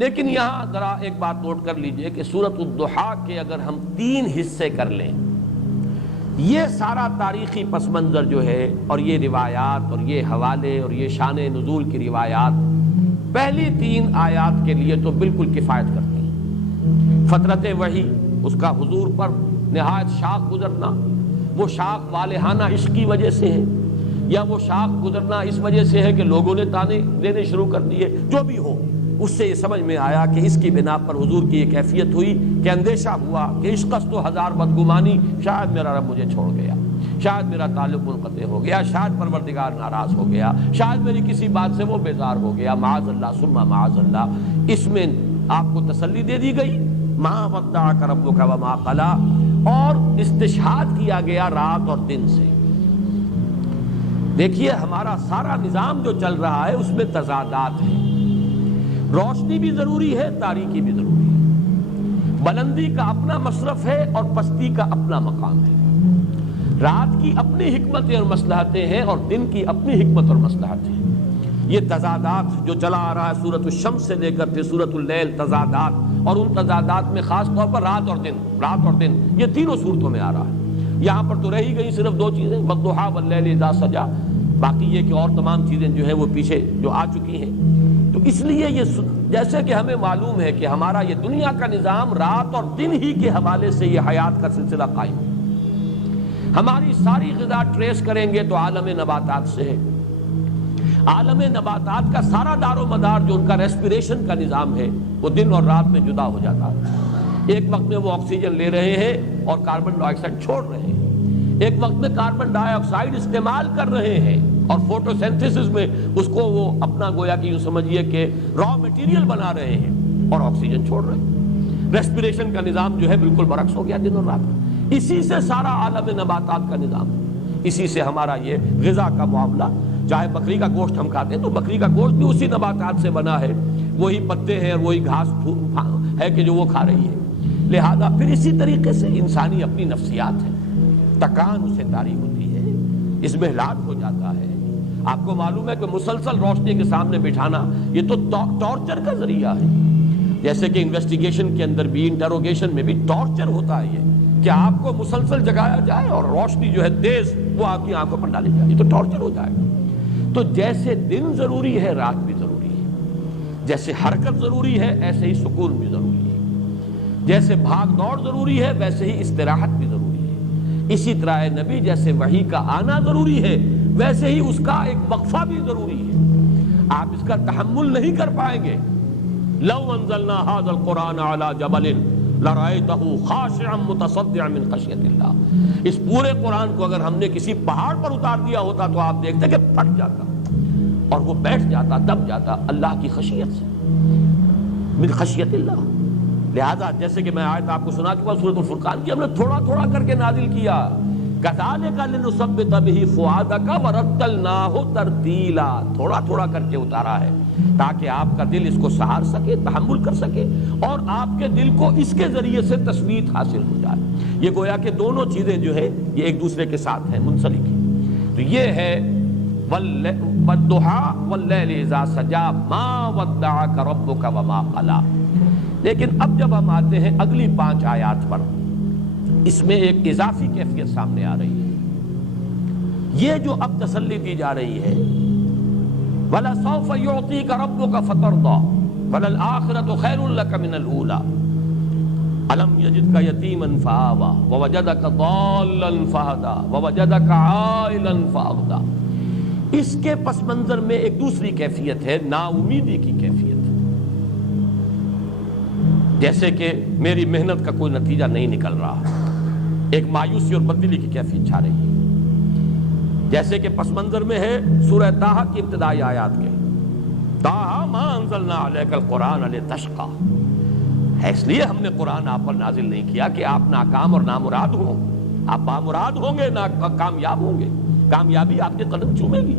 لیکن یہاں ذرا ایک بات نوٹ کر لیجئے کہ سورۃ الضحیٰ کے اگر ہم 3 حصے کر لیں، یہ سارا تاریخی پس منظر جو ہے اور یہ روایات اور یہ حوالے اور یہ شان نزول کی روایات پہلی 3 آیات کے لیے تو بالکل کفایت کرتی ہیں۔ فترت وحی، اس کا حضور پر نہایت شاق گزرنا، وہ شاق والہانہ عشق کی وجہ سے ہے یا وہ شاق گزرنا اس وجہ سے ہے کہ لوگوں نے تانے دینے شروع کر دیے، جو بھی ہو، اس سے یہ سمجھ میں آیا کہ اس کی بنا پر حضور کی یہ کیفیت ہوئی کہ اندیشہ ہوا کہ عشقست و ہزار بدگمانی، شاید میرا رب مجھے چھوڑ گیا، شاید میرا تعلق منقطع ہو گیا، شاید پروردگار ناراض ہو گیا، شاید میری کسی بات سے وہ بیزار ہو گیا، معاذ اللہ ثم معاذ اللہ۔ اس میں آپ کو تسلی دے دی گئی، ما ودعک ربک وما قلی، اور استشہاد کیا گیا رات اور دن سے۔ دیکھیے ہمارا سارا نظام جو چل رہا ہے اس میں تضادات ہیں، روشنی بھی ضروری ہے، تاریکی بھی ضروری ہے، بلندی کا اپنا مصرف ہے اور پستی کا اپنا مقام ہے، رات کی اپنی حکمتیں اور مصلحتیں ہیں اور دن کی اپنی حکمت اور مصلحتیں ہیں۔ یہ تضادات جو چلا آ رہا ہے سورۃ الشمس سے لے کر پھر سورۃ اللیل، تضادات، اور ان تضادات میں خاص طور پر رات اور دن یہ تینوں صورتوں میں آ رہا ہے۔ یہاں پر تو رہی گئی صرف 2 چیزیں، والضحیٰ واللیل اذا سجا، باقی یہ کہ اور تمام چیزیں جو ہیں وہ پیچھے جو آ چکی ہیں۔ تو اس لیے یہ جیسے کہ ہمیں معلوم ہے کہ ہمارا یہ دنیا کا نظام رات اور دن ہی کے حوالے سے یہ حیات کا سلسلہ قائم ہے۔ ہماری ساری غذا ٹریس کریں گے تو عالم نباتات سے ہے، عالم نباتات کا سارا دار و مدار جو ان کا ریسپیریشن کا نظام ہے وہ دن اور رات میں جدا ہو جاتا ہے۔ ایک وقت میں وہ آکسیجن لے رہے ہیں اور کاربن ڈائی آکسائڈ چھوڑ رہے ہیں، ایک وقت میں کاربن ڈائی آکسائڈ استعمال کر رہے ہیں اور فوٹو سینتھسس میں اس کو وہ اپنا گویا کہ یوں سمجھیے کہ را میٹیریل بنا رہے ہیں اور آکسیجن چھوڑ رہے ہیں۔ ریسپیریشن کا نظام جو ہے بالکل برعکس ہو گیا دن اور رات۔ اسی سے سارا عالم نباتات کا نظام، اسی سے ہمارا یہ غذا کا معاملہ، چاہے بکری کا گوشت ہم کھاتے ہیں تو بکری کا گوشت بھی اسی نباتات سے بنا ہے، وہی پتے ہیں اور وہی گھاس ہے کہ جو وہ کھا رہی ہے۔ لہذا پھر اسی طریقے سے انسانی اپنی نفسیات ہے، تکان اسے طاری ہوتی ہے، اس میں ہلاک ہو جاتا ہے۔ آپ کو معلوم ہے کہ مسلسل روشنی کے سامنے بٹھانا یہ تو ٹارچر کا ذریعہ ہے، جیسے کہ انویسٹیگیشن کے اندر بھی، انٹروگیشن میں بھی ٹارچر ہوتا ہے یہ کہ آپ کو مسلسل جگایا جائے اور روشنی جو ہے تیز وہ آپ کی آنکھوں پر ڈالی جائے، یہ تو ٹارچر ہو جائے گا۔ تو جیسے دن ضروری ہے رات بھی ضروری ہے، جیسے حرکت ضروری ہے ایسے ہی سکون بھی ضروری ہے، جیسے بھاگ دوڑ ضروری ہے ویسے ہی استراحت بھی ضروری ہے۔ اسی طرح نبی جیسے وحی کا آنا ضروری ہے ویسے ہی اس کا ایک وقفہ بھی ضروری ہے۔ آپ اس کا تحمل نہیں کر پائیں گے۔ لو انزلنا هذا القرآن على جبل لرأيته خاشعا متصدعا من خشية اللہ، اس پورے قرآن کو اگر ہم نے کسی پہاڑ پر اتار دیا ہوتا تو آپ دیکھتے کہ پھٹ جاتا اور وہ بیٹھ جاتا، دب جاتا اللہ کی خشیت سے، من خشیت اللہ۔ لہذا جیسے کہ میں آیت آپ کو سنا چکا سورۃ الفرقان کی، ہم نے تھوڑا تھوڑا کر کے نازل کیا، كَذَلِكَ لِنُثَبِّتَ بِهِ فُؤَادَكَ وَرَتَّلْنَاهُ تَرْتِيلًا، تھوڑا تھوڑا کر کے اتارا ہے تاکہ آپ کا دل اس کو سہار سکے، تحمل کر سکے، اور آپ کے دل کو اس کے ذریعے سے تثبیت حاصل ہو جائے۔ یہ گویا کہ دونوں چیزیں جو ہے یہ ایک دوسرے کے ساتھ ہیں منسلک ہیں۔ تو یہ ہے وَالضُّحَىٰ وَاللَّيْلِ إِذَا سَجَىٰ مَا وَدَّعَكَ رَبُّكَ وَمَا قَلَىٰ۔ لیکن اب جب ہم آتے ہیں اگلی 5 آیات پر، اس میں ایک اضافی کیفیت سامنے آ رہی ہے۔ یہ جو اب تسلی دی جا رہی ہے، وَلَسَوْفَ يُعْطِيكَ رَبُّكَ فَتَرْضَىٰ وَلَلْآخِرَةُ خَيْرٌ لَكَ مِنَ الْأُولَىٰ أَلَمْ يَجِدْكَ يَتِيمًا فَآوَىٰ وَوَجَدَكَ ضَالًّا فَهَدَىٰ وَوَجَدَكَ عَائِلًا فَأَغْنَىٰ۔ اس کے پس منظر میں ایک دوسری کیفیت ہے، نا امیدی کی کیفیت، جیسے کہ میری محنت کا کوئی نتیجہ نہیں نکل رہا، ایک مایوسی اور بددلی کی کیفیت چھا رہی ہے، جیسے کہ پس منظر میں ہے سورہ طٰہٰ کی ابتدائی آیات کے، طٰہٰ ما انزلنا علیک القرآن لتشقیٰ، ہے اس لیے ہم نے قرآن آپ پر نازل نہیں کیا کہ آپ ناکام اور نامراد ہوں، آپ بامراد ہوں گے، کامیاب ہوں گے، کامیابی آپ کے قدم چومے گی۔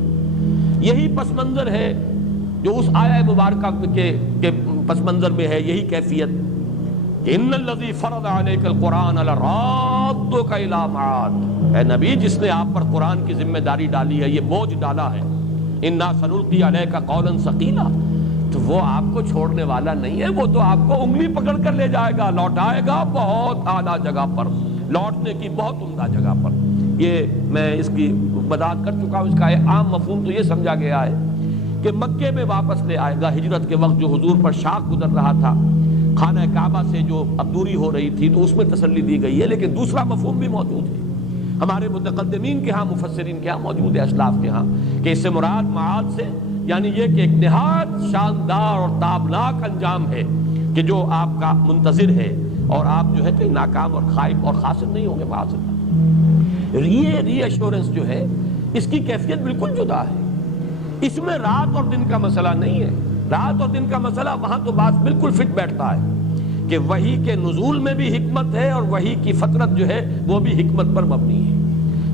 یہی پس منظر ہے جو اس آیہ مبارکہ کے پس منظر میں ہے، یہی کیفیت کہ ان الذی فرض علیک القرآن لرادک الی معاد، اے نبی جس نے آپ پر قرآن کی ذمہ داری ڈالی ہے، یہ بوجھ ڈالا ہے، انا سنلقی علیک قولا ثقیلا، تو وہ آپ کو چھوڑنے والا نہیں ہے، وہ تو آپ کو انگلی پکڑ کر لے جائے گا، لوٹائے گا بہت اعلیٰ جگہ پر، لوٹنے کی بہت عمدہ جگہ پر۔ یہ میں اس کی وضاحت کر چکا ہوں۔ اس کا عام مفہوم تو یہ سمجھا گیا ہے کہ مکے میں واپس لے آئے گا۔ ہجرت کے وقت جو حضور پر شاق گزر رہا تھا، خانہ کعبہ سے جو اب دوری ہو رہی تھی، تو اس میں تسلی دی گئی ہے، لیکن دوسرا مفہوم بھی موجود ہے ہمارے متقدمین کے ہاں، مفسرین کے ہاں موجود ہے، اسلاف کے ہاں، کہ اس سے مراد معاد سے یعنی یہ کہ ایک نہایت شاندار اور تابناک انجام ہے کہ جو آپ کا منتظر ہے، اور آپ جو ہے کہ ناکام اور خائب اور خاسر نہیں ہوں گے معاذ اللہ۔ یہ ری ایشورنس جو ہے، اس کی کیفیت بالکل جدا ہے۔ اس میں رات اور دن کا مسئلہ نہیں ہے، رات اور دن کا مسئلہ وہاں تو بات بالکل فٹ بیٹھتا ہے کہ وحی کے نزول میں بھی حکمت ہے، اور وحی کی فطرت جو ہے وہ بھی حکمت پر مبنی ہے۔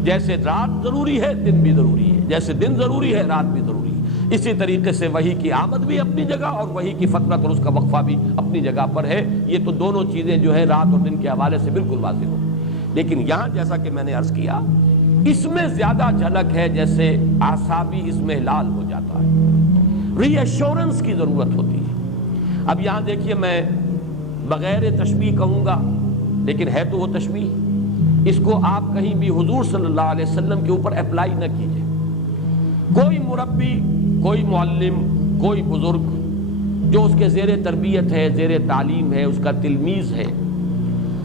جیسے رات ضروری ہے، دن بھی ضروری ہے، جیسے دن ضروری ہے، رات بھی ضروری ہے، اسی طریقے سے وحی کی آمد بھی اپنی جگہ، اور وحی کی فطرت اور اس کا وقفہ بھی اپنی جگہ پر ہے۔ یہ تو دونوں چیزیں جو ہے رات اور دن کے حوالے سے بالکل واضح ہو، لیکن یہاں جیسا کہ میں نے عرض کیا، اس میں زیادہ جھلک ہے، جیسے اعصابی اضمحلال ہو جاتا ہے، ری ایشورنس کی ضرورت ہوتی ہے۔ اب یہاں دیکھیے، میں بغیر تشبیہ کہوں گا، لیکن ہے تو وہ تشبیہ، اس کو آپ کہیں بھی حضور صلی اللہ علیہ وسلم کے اوپر اپلائی نہ کیجئے۔ کوئی مربی، کوئی معلم، کوئی بزرگ جو اس کے زیر تربیت ہے، زیر تعلیم ہے، اس کا تلمیذ ہے،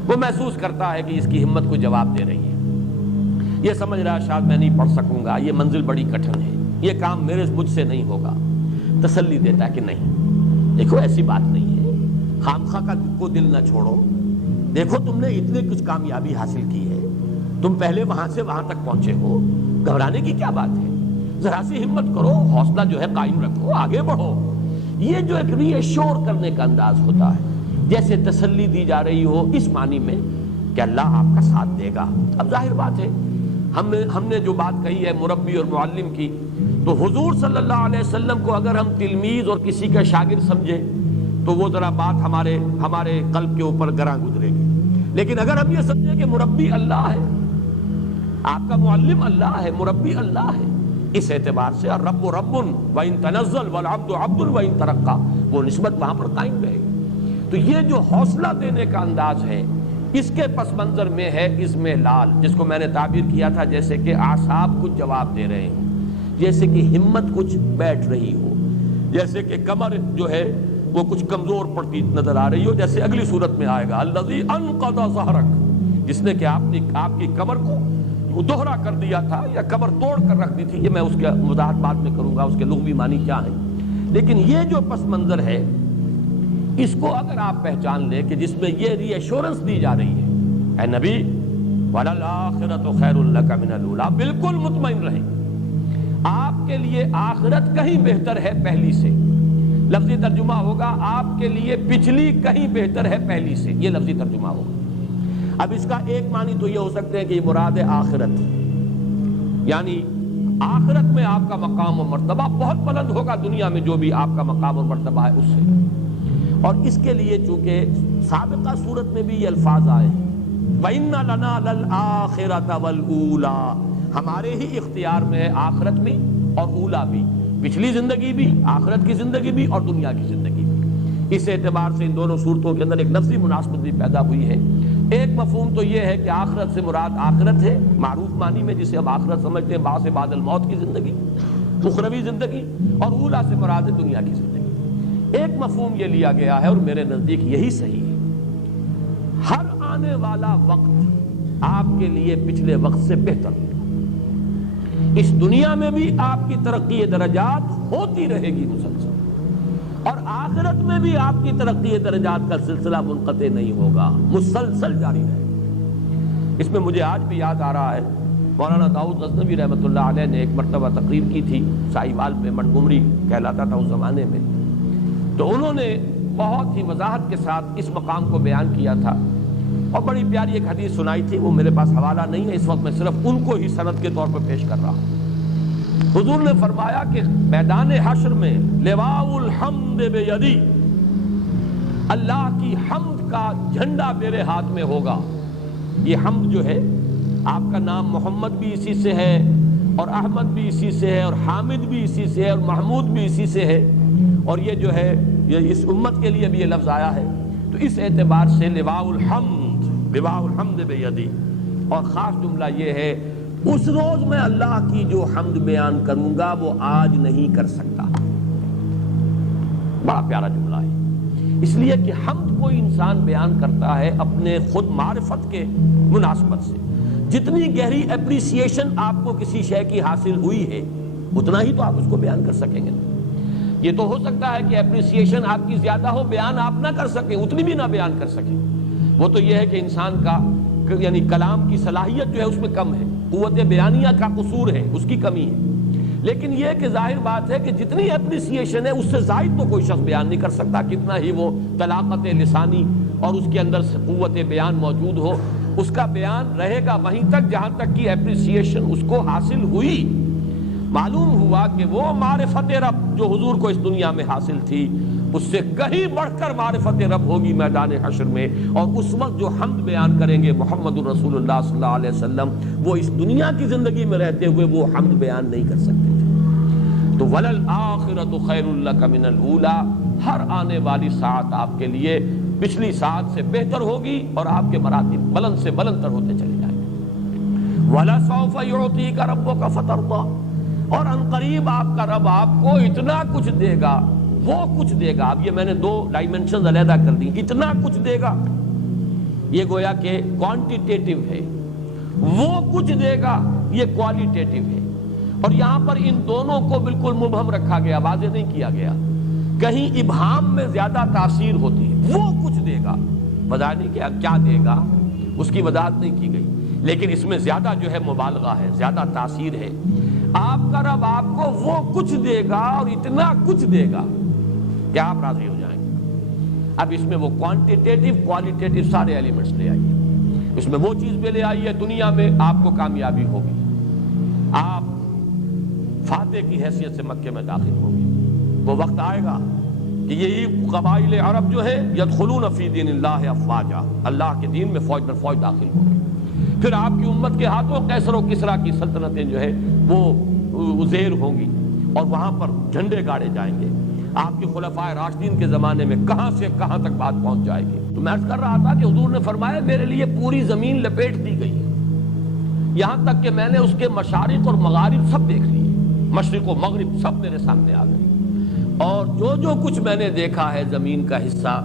وہ محسوس کرتا ہے کہ اس کی ہمت کو جواب دے رہی ہے، یہ سمجھ رہا ہے شاید میں نہیں پڑھ سکوں گا، یہ منزل بڑی کٹھن ہے، یہ کام مجھ سے نہیں ہوگا، تسلی دیتا ہے کہ نہیں، دیکھو ایسی بات نہیں ہے، خامخواہ کا کو دل نہ چھوڑو، دیکھو تم نے اتنے کچھ کامیابی حاصل کی ہے، تم پہلے وہاں سے وہاں تک پہنچے ہو، گھبرانے کی کیا بات ہے، ذرا سی ہمت کرو، حوصلہ جو ہے قائم رکھو، آگے بڑھو۔ یہ جو ایک ری ایشور کرنے کا انداز ہوتا ہے، جیسے تسلی دی جا رہی ہو، اس معنی میں کہ اللہ آپ کا ساتھ دے گا۔ اب ظاہر بات ہے، ہم نے جو بات کہی ہے مربی اور معلم کی، تو حضور صلی اللہ علیہ وسلم کو اگر ہم تلمیذ اور کسی کا شاگرد سمجھے تو وہ ذرا بات ہمارے قلب کے اوپر گراں گزرے گی، لیکن اگر ہم یہ سمجھیں کہ مربی اللہ ہے، آپ کا معلم اللہ ہے، مربی اللہ ہے، اس اعتبار سے الرب رب وَإِن تنزل والعبد عبد وَإِن ترقى، وہ نسبت وہاں پر قائم رہے گی۔ تو یہ جو حوصلہ دینے کا انداز ہے، اس کے پس منظر میں ہے اضمحلال، جس کو میں نے تعبیر کیا تھا جیسے کہ اعصاب کچھ جواب دے رہے ہیں، جیسے کہ ہمت کچھ بیٹھ رہی ہو، جیسے کہ کمر جو ہے وہ کچھ کمزور پڑتی نظر آ رہی ہو، جیسے اگلی صورت میں آئے گا الذی انقض ظہرک، جس نے کہ آپ کی کمر کو دوہرا کر دیا تھا یا کمر توڑ کر رکھ دی تھی۔ یہ میں اس کے وضاحت بعد میں کروں گا، اس کے لغوی معنی کیا ہیں، لیکن یہ جو پس منظر ہے، اس کو اگر آپ پہچان لیں کہ جس میں یہ ری ایشورنس دی جا رہی ہے، اے نبی وَلَلْآخِرَةُ خَيْرٌ لَكَ مِنَ الْأُولَىٰ، بالکل مطمئن رہیں، آپ کے لیے آخرت کہیں بہتر ہے پہلی سے۔ لفظی ترجمہ ہوگا آپ کے لیے پچھلی کہیں بہتر ہے پہلی سے، یہ لفظی ترجمہ ہوگا۔ اب اس کا ایک معنی تو یہ ہو سکتے ہیں کہ یہ مراد ہے آخرت، یعنی آخرت میں آپ کا مقام و مرتبہ بہت بلند ہوگا، دنیا میں جو بھی آپ کا مقام اور مرتبہ ہے اس سے۔ اور اس کے لیے چونکہ سابقہ صورت میں بھی یہ الفاظ آئے ہیں وَإِنَّ لَنَا لَلْآخِرَةَ وَالْأُولَىٰ، ہمارے ہی اختیار میں ہے آخرت بھی اور اولا بھی، پچھلی زندگی بھی، آخرت کی زندگی بھی اور دنیا کی زندگی بھی۔ اس اعتبار سے ان دونوں صورتوں کے اندر ایک لفظی مناسبت بھی پیدا ہوئی ہے۔ ایک مفہوم تو یہ ہے کہ آخرت سے مراد آخرت ہے معروف معنی میں، جسے ہم آخرت سمجھتے ہیں بعد بعد الموت کی زندگی، اخروی زندگی، اور اولا سے مراد ہے دنیا کی زندگی۔ ایک مفہوم یہ لیا گیا ہے اور میرے نزدیک یہی صحیح ہے، ہر آنے والا وقت آپ کے لیے پچھلے وقت سے بہتر ہے، اس دنیا میں بھی آپ کی ترقی درجات ہوتی رہے گی مسلسل، اور آخرت میں بھی آپ کی ترقی درجات کا سلسلہ منقطع نہیں ہوگا، مسلسل جاری رہے گا۔ اس میں مجھے آج بھی یاد آ رہا ہے، مولانا داؤد غزنوی رحمۃ اللہ علیہ نے ایک مرتبہ تقریر کی تھی ساہیوال میں، منٹگمری کہلاتا تھا اس زمانے میں، تو انہوں نے بہت ہی وضاحت کے ساتھ اس مقام کو بیان کیا تھا، اور بڑی پیاری ایک حدیث سنائی تھی، وہ میرے پاس حوالہ نہیں ہے اس وقت، میں صرف ان کو ہی سند کے طور پر پیش کر رہا ہوں۔ حضور نے فرمایا کہ میدان حشر میں لواء الحمد بیدی، اللہ کی حمد کا جھنڈا میرے ہاتھ میں ہوگا۔ یہ حمد جو ہے، آپ کا نام محمد بھی اسی سے ہے، اور احمد بھی اسی سے ہے، اور حامد بھی اسی سے ہے، اور محمود بھی اسی سے ہے، اور یہ جو ہے یہ اس امت کے لیے بھی یہ لفظ آیا ہے. تو اس اعتبار سے لواء الحمد بیدی، اور خاص جملہ یہ ہے اس روز میں اللہ کی جو حمد بیان کروں گا وہ آج نہیں کر سکتا. بڑا پیارا جملہ ہے، اس لیے کہ حمد کوئی انسان بیان کرتا ہے اپنے خود معرفت کے مناسبت سے. جتنی گہری اپریسیشن آپ کو کسی شے کی حاصل ہوئی ہے اتنا ہی تو آپ اس کو بیان کر سکیں گے. یہ تو ہو سکتا ہے کہ اپریسیشن آپ کی زیادہ ہو، بیان آپ نہ کر سکیں، اتنی بھی نہ بیان کر سکیں. وہ تو یہ ہے کہ انسان کا یعنی کلام کی صلاحیت جو ہے اس میں کم ہے، قوت بیانیہ کا قصور ہے، اس کی کمی ہے. لیکن یہ کہ ظاہر بات ہے کہ جتنی اپریسیشن ہے اس سے زائد تو کوئی شخص بیان نہیں کر سکتا. کتنا ہی وہ طلاقت لسانی اور اس کے اندر سے قوت بیان موجود ہو، اس کا بیان رہے گا وہیں تک جہاں تک کی اپریسیشن اس کو حاصل ہوئی. معلوم ہوا کہ وہ معرفت رب جو حضور کو اس دنیا میں حاصل تھی اس سے کہیں بڑھ کر معرفت رب ہوگی میدان حشر میں. اور اس وقت جو حمد بیان کریں گے محمد الرسول اللہ صلی اللہ علیہ وسلم، وہ اس دنیا کی زندگی میں رہتے ہوئے وہ حمد بیان نہیں کر سکتے تھے. تو وَلَلْآخِرَةُ خَيْرٌ لَكَ مِنَ الْأُولَىٰ، ہر آنے والی ساعت آپ کے لیے پچھلی ساعت سے بہتر ہوگی اور آپ کے مراتب بلند سے بلند تر ہوتے چلے جائیں گے. وَلَسَوْفَ يُعْطِيكَ رَبُّكَ فَتَرْضَىٰ، اور عنقریب آپ کا رب آپ کو اتنا کچھ دے گا، وہ کچھ دے گا. اب یہ میں نے دو ڈائمنشنز علیحدہ کر دی. اتنا کچھ دے گا یہ گویا کہ کوانٹیٹیو ہے، وہ کچھ دے گا یہ کوالیٹیٹیو ہے. اور یہاں پر ان دونوں کو بالکل مبہم رکھا گیا، واضح نہیں کیا گیا. کہیں ابہام میں زیادہ تاثیر ہوتی ہے، وہ کچھ دے گا، وضاحت نہیں کیا کیا دے گا، اس کی وضاحت نہیں کی گئی. لیکن اس میں زیادہ جو ہے مبالغہ ہے، زیادہ تاثیر ہے. آپ کا رب آپ کو وہ کچھ دے گا اور اتنا کچھ دے گا کہ آپ راضی ہو جائیں گے. اب اس میں وہ کوانٹیٹیو کوالیٹیٹیو سارے ایلیمنٹس لے آئیے. اس میں وہ چیز بھی لے آئیے، دنیا میں آپ کو کامیابی ہوگی، آپ فاتح کی حیثیت سے مکے میں داخل ہوگی. وہ وقت آئے گا کہ یہی قبائل عرب جو ہے یدخلون فی دین اللہ افواجا، اللہ کے دین میں فوج در فوج داخل ہوگی. پھر آپ کی امت کے ہاتھوں قیصر و کسریٰ کی سلطنتیں جو ہے وہ زیر ہوں گی اور وہاں پر جھنڈے گاڑے جائیں گے. آپ کے خلفائے راشدین کے زمانے میں کہاں سے کہاں تک بات پہنچ جائے گی. تو میں عرض کر رہا تھا کہ حضور نے فرمایا میرے لیے پوری زمین لپیٹ دی گئی ہے، یہاں تک کہ میں نے اس کے مشارق اور مغارب سب دیکھ لیے، مشرق و مغرب سب میرے سامنے آ گئے. اور جو کچھ میں نے دیکھا ہے زمین کا حصہ،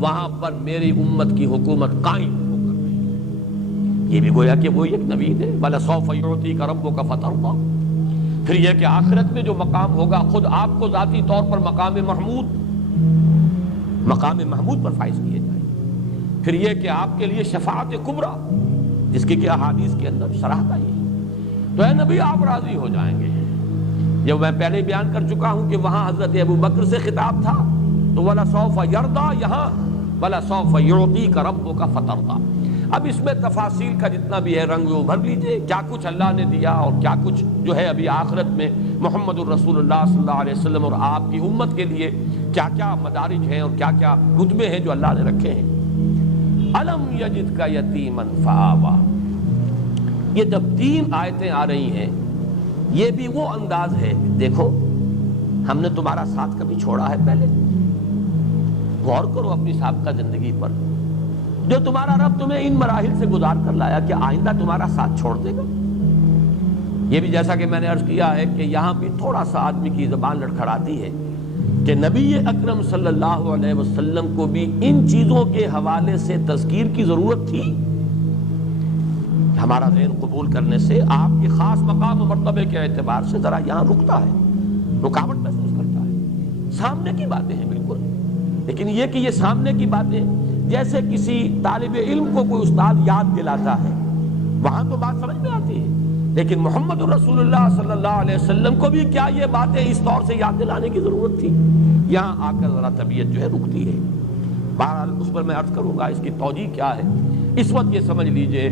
وہاں پر میری امت کی حکومت قائم ہو کر رہی ہے. یہ بھی گویا کہ وہ ایک نوید ہے، وَلَسَوْفَ يُعْطِيكَ رَبُّكَ فَتَرْضَىٰ. پھر یہ کہ آخرت میں جو مقام ہوگا خود آپ کو ذاتی طور پر مقام محمود پر فائز کیے جائیں. پھر یہ کہ آپ کے لیے شفاعت کبریٰ جس کی کہ احادیث کے اندر شرح آئی ہے. تو اے نبی آپ راضی ہو جائیں گے. جب میں پہلے بیان کر چکا ہوں کہ وہاں حضرت ابو بکر سے خطاب تھا تو وَلَسَوْفَ يَرْضَىٰ، یہاں وَلَسَوْفَ يُعْطِيكَ رَبُّكَ فَتَرْضَىٰ. اب اس میں تفاصیل کا جتنا بھی ہے رنگ وہ بھر لیجئے، کیا کچھ اللہ نے دیا اور کیا کچھ جو ہے ابھی آخرت میں محمد الرسول اللہ صلی اللہ علیہ وسلم اور آپ کی امت کے لیے کیا کیا مدارج ہیں اور کیا کیا رتبے ہیں جو اللہ نے رکھے ہیں. أَلَمْ يَجِدْكَ يَتِيمًا فَآوَىٰ، یہ جب 3 آیتیں آ رہی ہیں یہ بھی وہ انداز ہے، دیکھو ہم نے تمہارا ساتھ کبھی چھوڑا ہے؟ پہلے غور کرو اپنی سابقہ زندگی پر. جو تمہارا رب تمہیں ان مراحل سے گزار کر لایا، کہ آئندہ تمہارا ساتھ چھوڑ دے گا؟ یہ بھی جیسا کہ میں نے عرض کیا ہے کہ یہاں بھی تھوڑا سا آدمی کی زبان لڑکھڑاتی ہے کہ نبی اکرم صلی اللہ علیہ وسلم کو بھی ان چیزوں کے حوالے سے تذکیر کی ضرورت تھی. ہمارا ذہن قبول کرنے سے آپ کے خاص مقام و مرتبے کے اعتبار سے ذرا یہاں رکتا ہے، رکاوٹ محسوس کرتا ہے. سامنے کی باتیں ہیں بالکل، لیکن یہ کہ یہ سامنے کی باتیں جیسے کسی طالب علم کو کوئی استاد یاد دلاتا ہے، وہاں تو بات سمجھ میں آتی ہے. لیکن محمد الرسول اللہ صلی اللہ علیہ وسلم کو بھی کیا یہ باتیں اس طور سے یاد دلانے کی ضرورت تھی؟ یہاں آ کر ذرا طبیعت جو ہے رکتی ہے. بہرحال اس پر میں عرض کروں گا اس کی توجیہ کیا ہے. اس وقت یہ سمجھ لیجئے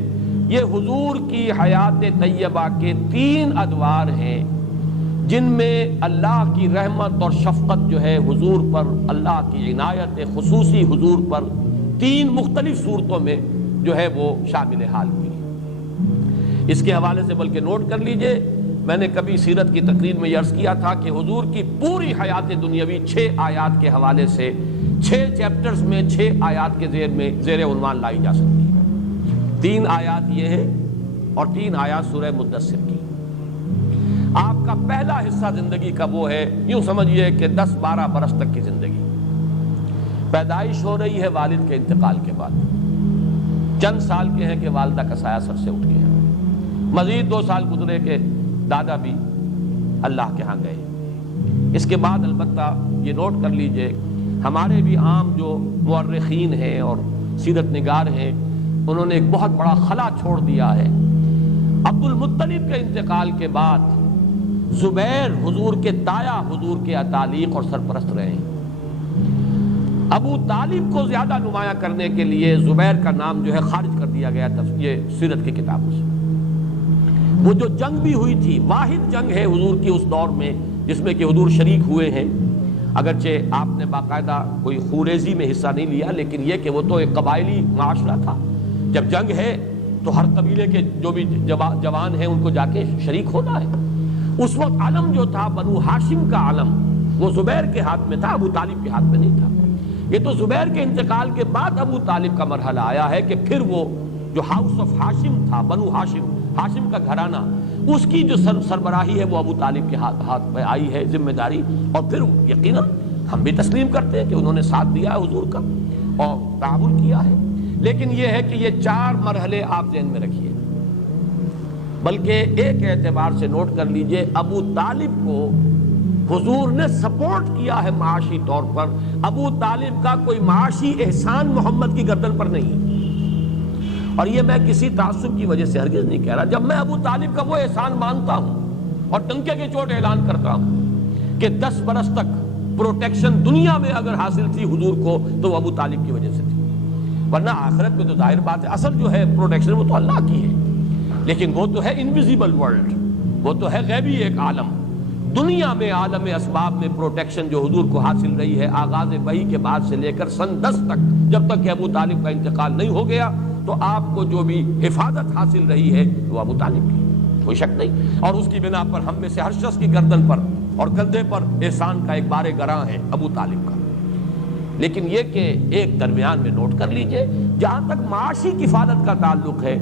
یہ حضور کی حیات طیبہ کے 3 ادوار ہیں جن میں اللہ کی رحمت اور شفقت جو ہے حضور پر، اللہ کی عنایت خصوصی حضور پر 3 مختلف صورتوں میں جو ہے وہ شامل حال ہوئی. اس کے حوالے سے بلکہ نوٹ کر لیجئے میں نے کبھی سیرت کی تقریر میں عرض کیا تھا کہ حضور کی پوری حیات دنیاوی 6 آیات کے حوالے سے 6 چیپٹرز میں 6 آیات کے زیر عنوان لائی جا سکتی ہے۔ 3 آیات یہ ہے اور 3 آیات سورہ مدثر کی۔ آپ کا پہلا حصہ زندگی کا وہ ہے، یوں سمجھئے کہ 10-12 برس تک کی زندگی۔ پیدائش ہو رہی ہے والد کے انتقال کے بعد، چند سال کے ہیں کہ والدہ کا سایہ سر سے اٹھ گیا، مزید 2 سال گزرے کہ دادا بھی اللہ کے ہاں گئے۔ اس کے بعد البتہ یہ نوٹ کر لیجئے، ہمارے بھی عام جو مورخین ہیں اور سیرت نگار ہیں، انہوں نے ایک بہت بڑا خلا چھوڑ دیا ہے۔ عبد المطلب کے انتقال کے بعد زبیر حضور کے تایا حضور کے اتالیق اور سرپرست رہے ہیں۔ ابو طالب کو زیادہ نمایاں کرنے کے لیے زبیر کا نام جو ہے خارج کر دیا گیا یہ سیرت کی کتابوں سے۔ وہ جو جنگ بھی ہوئی تھی، واحد جنگ ہے حضور کی اس دور میں جس میں کہ حضور شریک ہوئے ہیں، اگرچہ آپ نے باقاعدہ کوئی خوریزی میں حصہ نہیں لیا، لیکن یہ کہ وہ تو ایک قبائلی معاشرہ تھا۔ جب جنگ ہے تو ہر قبیلے کے جو بھی جوان ہیں ان کو جا کے شریک ہونا ہے۔ اس وقت علم جو تھا بنو ہاشم کا علم، وہ زبیر کے ہاتھ میں تھا، ابو طالب کے ہاتھ میں نہیں تھا۔ یہ تو زبیر کے انتقال کے بعد ابو طالب کا مرحلہ آیا ہے کہ پھر وہ جو ہاؤس آف ہاشم تھا، بنو ہاشم، ہاشم کا گھرانہ، اس کی جو سربراہی ہے وہ ابو طالب کے ہاتھ میں آئی ہے ذمہ داری، اور پھر یقیناً ہم بھی تسلیم کرتے ہیں کہ انہوں نے ساتھ دیا ہے حضور کا اور تعاون کیا ہے۔ لیکن یہ ہے کہ یہ 4 مرحلے آپ ذہن میں رکھیے، بلکہ ایک اعتبار سے نوٹ کر لیجئے، ابو طالب کو حضور نے سپورٹ کیا ہے معاشی طور پر۔ ابو طالب کا کوئی معاشی احسان محمد کی گردن پر نہیں، اور یہ میں کسی تعصب کی وجہ سے ہرگز نہیں کہہ رہا۔ جب میں ابو طالب کا وہ احسان مانتا ہوں اور ٹنکے کے چوٹ اعلان کرتا ہوں کہ 10 برس تک پروٹیکشن دنیا میں اگر حاصل تھی حضور کو تو وہ ابو طالب کی وجہ سے تھی، ورنہ آخرت میں تو ظاہر بات ہے اصل جو ہے پروٹیکشن وہ تو اللہ کی ہے، لیکن وہ تو ہے انویزیبل ورلڈ، وہ تو ہے غیبی ایک عالم۔ دنیا میں عالم اسباب میں پروٹیکشن جو حضور کو حاصل رہی ہے آغاز وحی کے بعد سے لے کر سن 10 تک، جب تک کہ ابو طالب کا انتقال نہیں ہو گیا، تو آپ کو جو بھی حفاظت حاصل رہی ہے وہ ابو طالب کی، کوئی شک نہیں۔ اور اس کی بنا پر ہم میں سے ہر شخص کی گردن پر اور کندھے پر احسان کا ایک بار گراں ہے ابو طالب کا۔ لیکن یہ کہ ایک درمیان میں نوٹ کر لیجئے، جہاں تک معاشی کفالت کا تعلق ہے،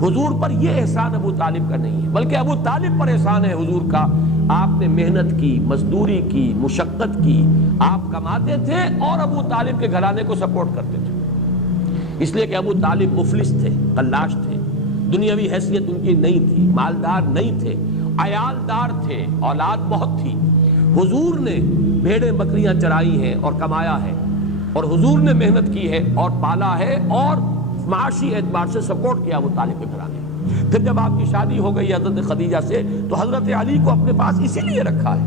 حضور پر یہ احسان ابو طالب کا نہیں ہے، بلکہ ابو طالب پر احسان ہے حضور کا۔ آپ نے محنت کی، مزدوری کی، مشقت کی، آپ کماتے تھے اور ابو طالب کے گھرانے کو سپورٹ کرتے تھے، اس لیے کہ ابو طالب مفلس تھے، قلاش تھے، دنیاوی حیثیت ان کی نہیں تھی، مالدار نہیں تھے، عیالدار تھے، اولاد بہت تھی۔ حضور نے بھیڑیں بکریاں چرائی ہیں اور کمایا ہے، اور حضور نے محنت کی ہے اور پالا ہے اور معاشی اعتبار سے سپورٹ کیا ابو طالب کے گھرانے۔ پھر جب آپ کی شادی ہو گئی حضرت خدیجہ سے تو حضرت علی کو اپنے پاس اسی لیے رکھا ہے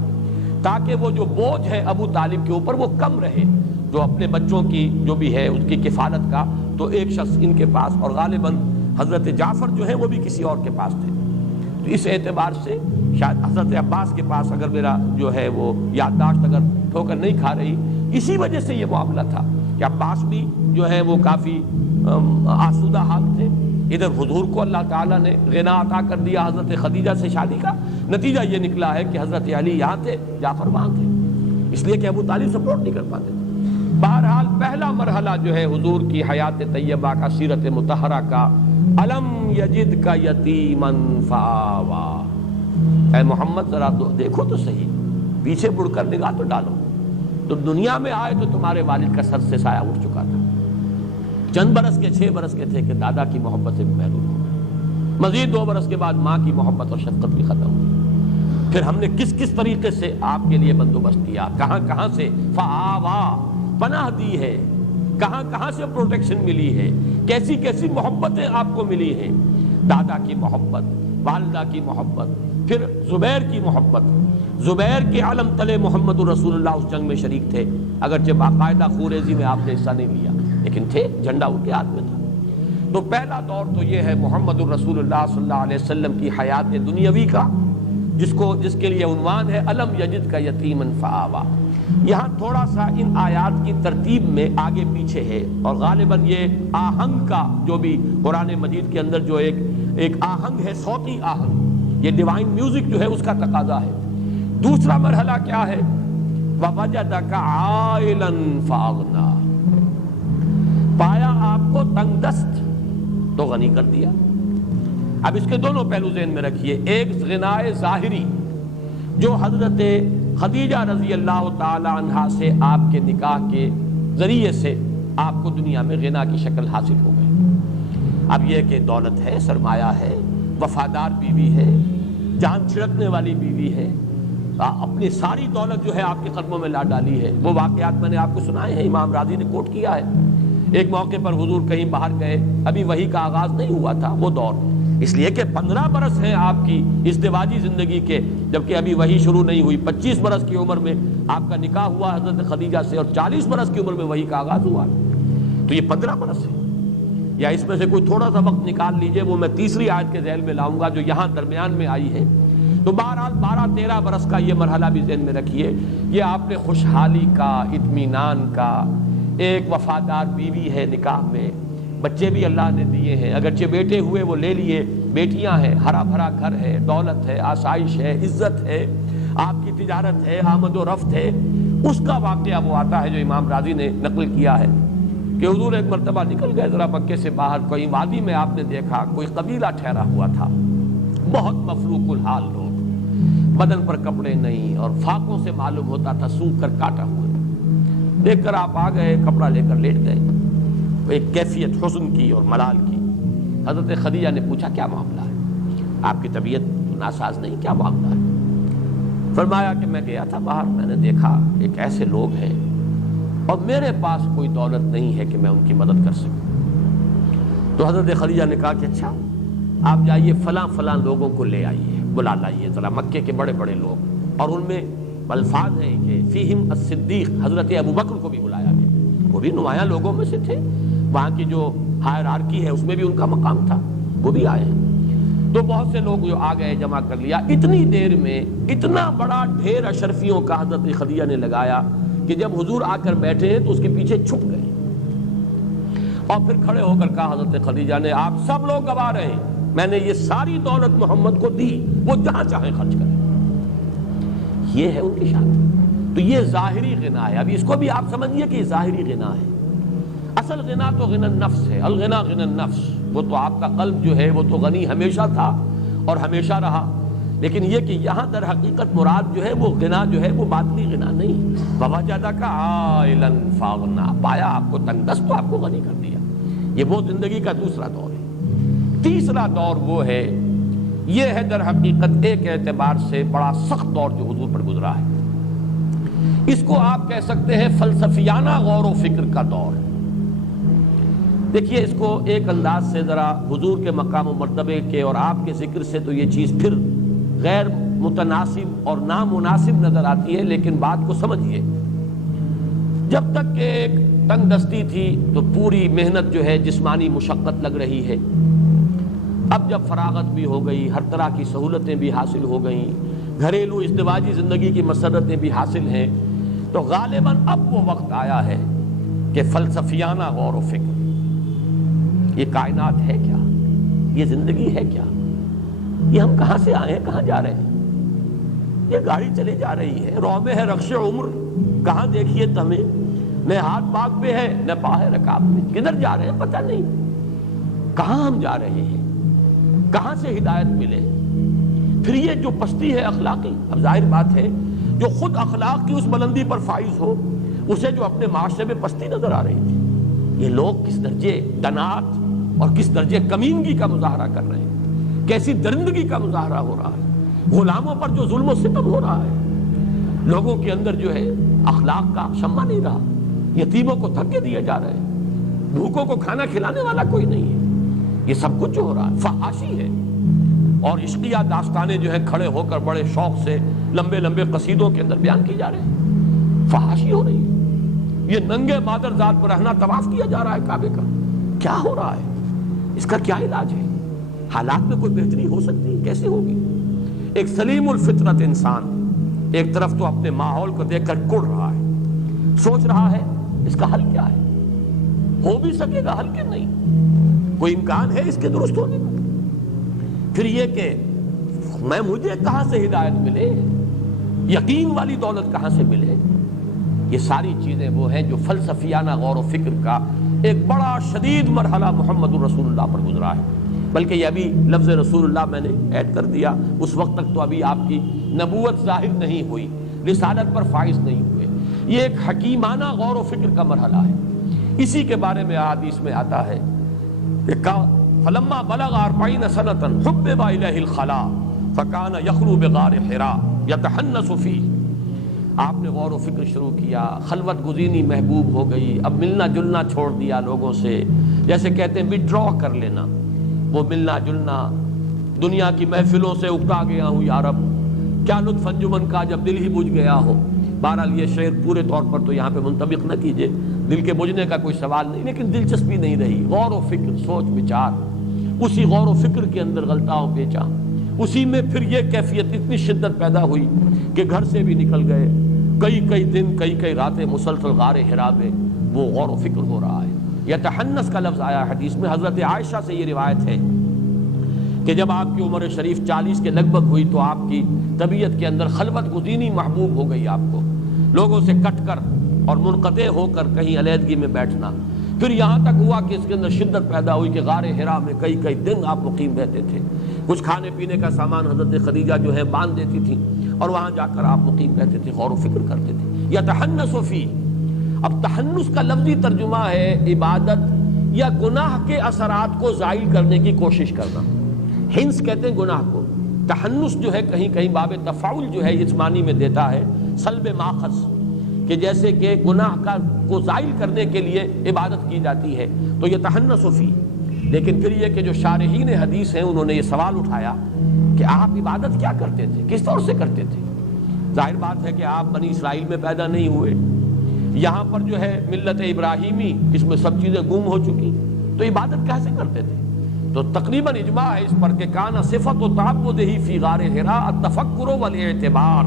تاکہ وہ جو بوجھ ہے ابو طالب کے اوپر وہ کم رہے، جو اپنے بچوں کی جو بھی ہے اس کی کفالت کا تو ایک شخص ان کے پاس، اور غالباً حضرت جعفر جو ہے وہ بھی کسی اور کے پاس تھے، تو اس اعتبار سے شاید حضرت عباس کے پاس، اگر میرا جو ہے وہ یادداشت اگر ٹھوکر نہیں کھا رہی، اسی وجہ سے یہ معاملہ تھا کہ عباس بھی جو ہے وہ کافی آسودہ حال تھے۔ ادھر حضور کو اللہ تعالیٰ نے غنا عطا کر دیا حضرت خدیجہ سے شادی کا، نتیجہ یہ نکلا ہے کہ حضرت علی یہاں تھے، جعفر وہاں تھے، اس لیے کہ ابو طالب سپورٹ نہیں کر پاتے تھے۔ بہرحال پہلا مرحلہ جو ہے حضور کی حیات طیبہ کا، سیرت مطہرہ کا، الم یجد کا یتیما فآوا۔ اے محمد ذرا دیکھو تو صحیح، پیچھے مڑ کر نگاہ تو ڈالو، تو دنیا میں آئے تو تمہارے والد کا سر سے سایہ اٹھ چکا تھا، چند برس کے 6 برس کے تھے کہ دادا کی محبت سے بھی محروم ہو گئے، مزید 2 برس کے بعد ماں کی محبت اور شفقت بھی ختم ہوئی۔ پھر ہم نے کس کس طریقے سے آپ کے لیے بندوبست کیا، کہاں کہاں سے فآوا پناہ دی ہے، کہاں کہاں سے پروٹیکشن ملی ہے، کیسی کیسی محبتیں آپ کو ملی ہیں، دادا کی محبت، والدہ کی محبت، پھر زبیر کی محبت۔ زبیر کے علم تلے محمد الرسول اللہ اس جنگ میں شریک تھے، اگرچہ باقاعدہ خوریزی میں آپ نے حصہ نہیں لیا، لیکن تھے، جھنڈا ان کے ہاتھ میں تھا۔ تو پہلا دور تو یہ ہے محمد الرسول اللہ صلی اللہ علیہ وسلم کی حیات دنیاوی کا، جس کے لیے عنوان ہے الم یجد کا یتیما فآوا۔ یہاں تھوڑا سا ان آیات کی ترتیب میں آگے پیچھے ہے، اور غالباً یہ آہنگ کا جو بھی قرآن مجید کے اندر جو ایک آہنگ ہے، صوتی آہنگ، یہ ڈیوائن میوزک جو ہے اس کا تقاضا ہے۔ دوسرا مرحلہ کیا ہے؟ وَوَجَدَكَ عَائِلًا فَأَغْنَىٰ، پایا آپ کو تنگ دست تو غنی کر دیا۔ اب اس کے دونوں پہلو ذہن میں رکھیے، ایک غنائے ظاہری جو حضرت خدیجہ رضی اللہ تعالی عنہا سے آپ کے نکاح کے ذریعے سے آپ کو دنیا میں غنا کی شکل حاصل ہو گئی۔ اب یہ کہ دولت ہے، سرمایہ ہے، وفادار بیوی ہے، جان چھڑکنے والی بیوی ہے، اپنی ساری دولت جو ہے آپ کے قدموں میں لا ڈالی ہے۔ وہ واقعات میں نے آپ کو سنائے ہیں، امام راضی نے کوٹ کیا ہے۔ ایک موقع پر حضور کہیں باہر گئے، ابھی وحی کا آغاز نہیں ہوا تھا وہ دور، اس لیے کہ 15 برس ہیں آپ کی ازدواجی زندگی کے، جبکہ ابھی وحی شروع نہیں ہوئی۔ 25 برس کی عمر میں آپ کا نکاح ہوا حضرت خدیجہ سے، اور 40 برس کی عمر میں وحی کا آغاز ہوا، تو یہ 15 برس ہے۔ یا اس میں سے کوئی تھوڑا سا وقت نکال لیجئے، وہ میں تیسری آیت کے ذیل میں لاؤں گا جو یہاں درمیان میں آئی ہے۔ تو بہرحال 12-13 برس کا یہ مرحلہ بھی ذہن میں رکھیے، یہ آپ نے خوشحالی کا، اطمینان کا، ایک وفادار بیوی ہے نکاح میں، بچے بھی اللہ نے دیے ہیں، اگرچہ بیٹے ہوئے وہ لے لیے، بیٹیاں ہیں، ہرا بھرا گھر ہے، دولت ہے، آسائش ہے، عزت ہے، آپ کی تجارت ہے، آمد و رفت ہے۔ اس کا واقعہ وہ آتا ہے جو امام راضی نے نقل کیا ہے کہ حضور ایک مرتبہ نکل گئے ذرا مکے سے باہر، کوئی وادی میں آپ نے دیکھا کوئی قبیلہ ٹھہرا ہوا تھا، بہت مفلوق الحال لوگ، بدن پر کپڑے نہیں اور فاقوں سے معلوم ہوتا تھا سونکھ کر کاٹا ہوا۔ دیکھ کر آپ آ گئے، کپڑا لے کر لیٹ گئے، ایک کیفیت حزن کی اور ملال کی۔ حضرت خدیجہ نے پوچھا کیا معاملہ ہے؟ آپ کی طبیعت ناساز نہیں، کیا معاملہ ہے؟ فرمایا کہ میں گیا تھا باہر، میں نے دیکھا ایک ایسے لوگ ہیں اور میرے پاس کوئی دولت نہیں ہے کہ میں ان کی مدد کر سکوں۔ تو حضرت خدیجہ نے کہا کہ اچھا آپ جائیے فلاں فلاں لوگوں کو لے آئیے، بلا لائیے ذرا، مکے کے بڑے بڑے لوگ، اور ان میں الفاظ ہیں کہ فیہم الصدیق، حضرت ابو بکر کو بھی بلایا گیا، وہ بھی نمایاں لوگوں میں سے تھے، وہاں کی جو ہائرارکی ہے اس میں بھی ان کا مقام تھا، وہ بھی آئے۔ تو بہت سے لوگ جو آ گئے، جمع کر لیا، اتنی دیر میں اتنا بڑا ڈھیر اشرفیوں کا حضرت خدیجہ نے لگایا کہ جب حضور آ کر بیٹھے ہیں تو اس کے پیچھے چھپ گئے، اور پھر کھڑے ہو کر کہا حضرت خدیجہ نے آپ سب لوگ گواہ رہے ہیں میں نے یہ ساری دولت محمد کو دی، وہ جہاں چاہے خرچ کریں۔ یہ ہے ان کی شان۔ تو یہ ظاہری غنا ہے، ابھی اس کو بھی آپ سمجھیے کہ یہ ظاہری غنا ہے۔ اصل غنا تو غنا النفس ہے، الغنا غنا النفس، وہ تو آپ کا قلب جو ہے وہ تو غنی ہمیشہ تھا اور ہمیشہ رہا، لیکن یہ کہ یہاں در حقیقت مراد جو ہے وہ غنا جو ہے وہ باطنی غنا نہیں۔ وَوَجَدَكَ عَائِلًا فَأَغْنَىٰ، پایا آپ کو تنگ دست تو آپ کو غنی کر دیا۔ یہ وہ زندگی کا دوسرا دور ہے۔ تیسرا دور وہ ہے، یہ ہے در حقیقت ایک اعتبار سے بڑا سخت دور جو حضور پر گزرا ہے، اس کو آپ کہہ سکتے ہیں فلسفیانہ غور و فکر کا دور۔ دیکھیے اس کو ایک انداز سے ذرا حضور کے مقام و مرتبے کے اور آپ کے ذکر سے تو یہ چیز پھر غیر متناسب اور نامناسب نظر آتی ہے، لیکن بات کو سمجھیے۔ جب تک کہ ایک تنگ دستی تھی تو پوری محنت جو ہے جسمانی مشقت لگ رہی ہے، اب جب فراغت بھی ہو گئی، ہر طرح کی سہولتیں بھی حاصل ہو گئیں، گھریلو ازدواجی زندگی کی مسرتیں بھی حاصل ہیں، تو غالباً اب وہ وقت آیا ہے کہ فلسفیانہ غور و فکر، یہ کائنات ہے کیا، یہ زندگی ہے کیا، یہ ہم کہاں سے آئے ہیں، کہاں جا رہے ہیں، یہ گاڑی چلے جا رہی ہے، رو میں ہے رخش عمر، کہاں دیکھیے تمہیں، نہ ہاتھ باغ پہ ہے نہ پا ہے رکاب میں، کدھر جا رہے ہیں پتہ نہیں، کہاں ہم جا رہے ہیں، کہاں سے ہدایت ملے۔ پھر یہ جو پستی ہے اخلاقی، اب ظاہر بات ہے جو خود اخلاق کی اس بلندی پر فائز ہو، اسے جو اپنے معاشرے میں پستی نظر آ رہی تھی، یہ لوگ کس درجے دنات اور کس درجے کمینگی کا مظاہرہ کر رہے ہیں، کیسی درندگی کا مظاہرہ ہو رہا ہے، غلاموں پر جو ظلم و ستم ہو رہا ہے، لوگوں کے اندر جو ہے اخلاق کا شمع نہیں رہا، یتیموں کو دھکے دیے جا رہے ہیں، بھوکوں کو کھانا کھلانے والا کوئی نہیں ہے، یہ سب کچھ جو ہو رہا ہے فحاشی ہے۔ اور عشقیہ داستانیں جو ہیں کھڑے ہو کر بڑے شوق سے لمبے لمبے قصیدوں کے اندر بیان کی جا رہے ہیں، فحاشی ہو رہی ہے، یہ ننگے مادر ذات پر رہنا طواف کیا جا رہا ہے کعبے کا، کیا ہو رہا ہے، اس کا کیا علاج ہے، حالات میں کوئی بہتری ہو سکتی ہے، کیسے ہوگی؟ ایک سلیم الفطرت انسان ایک طرف تو اپنے ماحول کو دیکھ کر کڑ رہا ہے، سوچ رہا ہے اس کا حل کیا ہے، ہو بھی سکے گا حل کہ نہیں، کوئی امکان ہے اس کے درست ہونے کا؟ پھر یہ کہ مجھے کہاں سے ہدایت ملے، یقین والی دولت کہاں سے ملے؟ یہ ساری چیزیں وہ ہیں جو فلسفیانہ غور و فکر کا ایک بڑا شدید مرحلہ محمد الرسول اللہ پر گزرا ہے۔ بلکہ یہ ابھی لفظ رسول اللہ میں نے ایڈ کر دیا، اس وقت تک تو ابھی آپ کی نبوت ظاہر نہیں ہوئی، رسالت پر فائز نہیں ہوئے۔ یہ ایک حکیمانہ غور و فکر کا مرحلہ ہے۔ اسی کے بارے میں احادیث میں آتا ہے کہ فلما بلغ 40 سنة حبب إليه الخلاء فكان يخلو بغار حراء يتحنس فيه۔ آپ نے غور و فکر شروع کیا، خلوت گزینی محبوب ہو گئی، اب ملنا جلنا چھوڑ دیا لوگوں سے، جیسے کہتے ہیں وڈرا کر لینا، وہ ملنا جلنا، دنیا کی محفلوں سے اکتا گیا ہوں یا رب، کیا لطف انجمن کا جب دل ہی بجھ گیا ہو۔ بہرحال یہ شعر پورے طور پر تو یہاں پہ منطبق نہ کیجئے، دل کے بجھنے کا کوئی سوال نہیں، لیکن دلچسپی نہیں رہی، غور و فکر، سوچ بچار، اسی غور و فکر کے اندر غلطہ و پیچا، اسی میں پھر یہ کیفیت اتنی شدت پیدا ہوئی کہ گھر سے بھی نکل گئے، کئی دن کئی راتیں مسلسل غار حرا میں وہ غور و فکر ہو رہا ہے۔ یتحنس کا لفظ آیا حدیث میں، حضرت عائشہ سے یہ روایت ہے کہ جب آپ کی عمر شریف 40 کے لگ بھگ ہوئی تو آپ کی طبیعت کے اندر خلوت گزینی محبوب ہو گئی، آپ کو لوگوں سے کٹ کر اور منقطع ہو کر کہیں علیحدگی میں بیٹھنا۔ پھر یہاں تک ہوا کہ اس کے اندر شدت پیدا ہوئی کہ غار حرا میں کئی دن آپ مقیم رہتے تھے، کچھ کھانے پینے کا سامان حضرت خدیجہ جو ہے باندھ دیتی تھی اور وہاں جا کر آپ مقیم رہتے تھے، غور و فکر کرتے تھے۔ یتحنس فی، اب تحنس کا لفظی ترجمہ ہے عبادت یا گناہ کے اثرات کو زائل کرنے کی کوشش کرنا۔ ہنس کہتے ہیں گناہ کو، تحنس جو ہے کہیں باب تفاعل جو ہے اس معنی میں دیتا ہے سلب ماخذ، کہ جیسے کہ گناہ کو زائل کرنے کے لیے عبادت کی جاتی ہے، تو یہ تحنس فی۔ لیکن پھر یہ کہ جو شارحین حدیث ہیں انہوں نے یہ سوال اٹھایا کہ آپ عبادت کیا کرتے تھے، کس طور سے کرتے تھے؟ ظاہر بات ہے کہ آپ بنی اسرائیل میں پیدا نہیں ہوئے، یہاں پر جو ہے ملت ابراہیمی، اس میں سب چیزیں گم ہو چکی، تو عبادت کیسے کرتے تھے؟ تو تقریباً اجماع ہے اس پر کہ کانا صفت و تعبدہ فی غار حرا التفکر والاعتبار،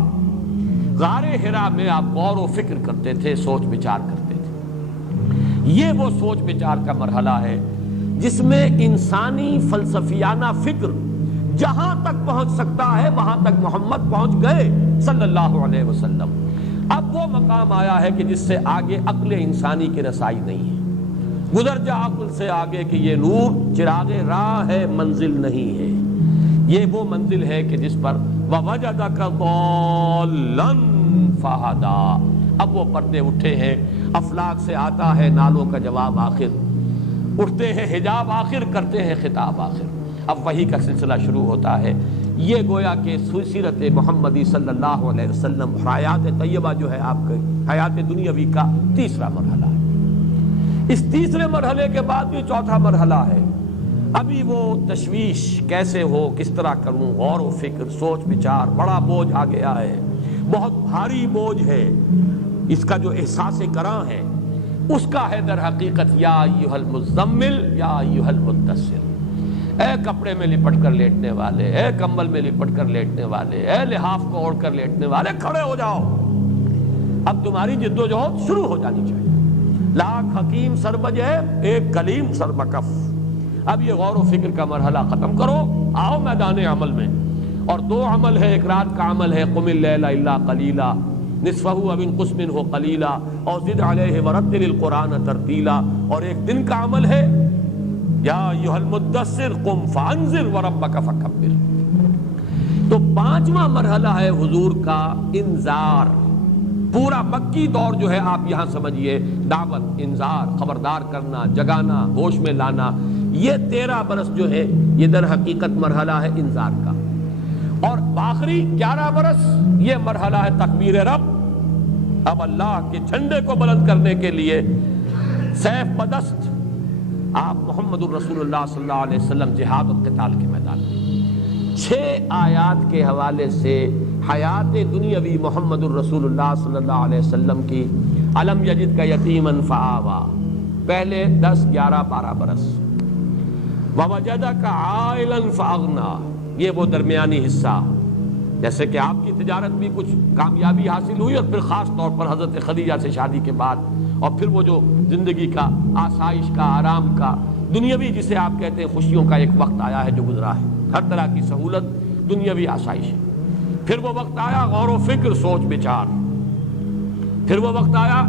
غار حرا میں آپ غور و فکر کرتے تھے، سوچ بچار کرتے تھے۔ یہ وہ سوچ بچار کا مرحلہ ہے جس میں انسانی فلسفیانہ فکر جہاں تک پہنچ سکتا ہے وہاں تک محمد پہنچ گئے صلی اللہ علیہ وسلم۔ اب وہ مقام آیا ہے کہ جس سے آگے عقل انسانی کی رسائی نہیں ہے، گزر جا عقل سے آگے کہ یہ نور چراغ راہ ہے، منزل نہیں ہے۔ یہ وہ منزل ہے کہ جس پر وَوَجَدَكَ ضَالًّا فَهَدَىٰ، اب وہ پردے اٹھے ہیں، افلاک سے آتا ہے نالوں کا جواب آخر، اٹھتے ہیں حجاب آخر، کرتے ہیں خطاب آخر، اب وحی کا سلسلہ شروع ہوتا ہے۔ یہ گویا کہ سیرت محمدی صلی اللہ علیہ وسلم، حیات طیبہ جو ہے آپ کی حیات دنیاوی کا تیسرا مرحلہ ہے۔ اس تیسرے مرحلے کے بعد بھی چوتھا مرحلہ ہے، ابھی وہ تشویش کیسے ہو، کس طرح کروں، غور و فکر، سوچ بچار، بڑا بوجھ آ گیا ہے، بہت بھاری بوجھ ہے، اس کا جو احساس کراں ہے اس کا ہے در حقیقت یا ایھا المزمل یا ایھا المدثر، اے کپڑے میں لپٹ کر لیٹنے والے، اے کمبل میں لپٹ کر لیٹنے والے، اے لحاف کو اوڑھ کر لیٹنے والے، کھڑے ہو جاؤ، اب تمہاری جد و جہد شروع ہو جانی چاہیے۔ لاکھ حکیم سر بجے ایک کلیم سر بکف، اب یہ غور و فکر کا مرحلہ ختم کرو، آؤ میدان عمل میں۔ اور دو عمل ہے، ایک رات کا عمل ہے قم اللیل الا قلیلا نصفہ او انقص منہ قلیلا اور زد علیہ ورتل القرآن ترتیلا، اور ایک دن کا عمل ہے یا ایھا المدثر قم فانذر وربک فکبر۔ تو پانچواں مرحلہ ہے حضور کا انذار، پورا مکی دور جو ہے آپ یہاں سمجھیے، دعوت، انذار، خبردار کرنا، جگانا، ہوش میں لانا، یہ 13 برس جو ہے یہ در حقیقت مرحلہ ہے انذار کا، اور آخری 11 برس یہ مرحلہ ہے تکبیر رب۔ اب اللہ کے جھنڈے کو بلند کرنے کے لیے سیف بدست آپ محمد الرسول اللہ صلی اللہ علیہ وسلم جہاد و قتال کے میدان میں 6 آیات کے حوالے سے حیات دنیاوی محمد الرسول اللہ صلی اللہ علیہ وسلم کی علم یجد کا یتیما فآوا، پہلے 10 11 12 برس، ووجدک عائلا فاغنا، یہ وہ درمیانی حصہ، جیسے کہ آپ کی تجارت بھی کچھ کامیابی حاصل ہوئی، اور پھر خاص طور پر حضرت خدیجہ سے شادی کے بعد، اور پھر وہ جو زندگی کا آسائش کا، آرام کا، دنیاوی جسے آپ کہتے ہیں خوشیوں کا ایک وقت آیا ہے جو گزرا ہے، ہر طرح کی سہولت دنیاوی آسائش. پھر وہ وقت آیا غور و فکر سوچ بچار. پھر وہ وقت آیا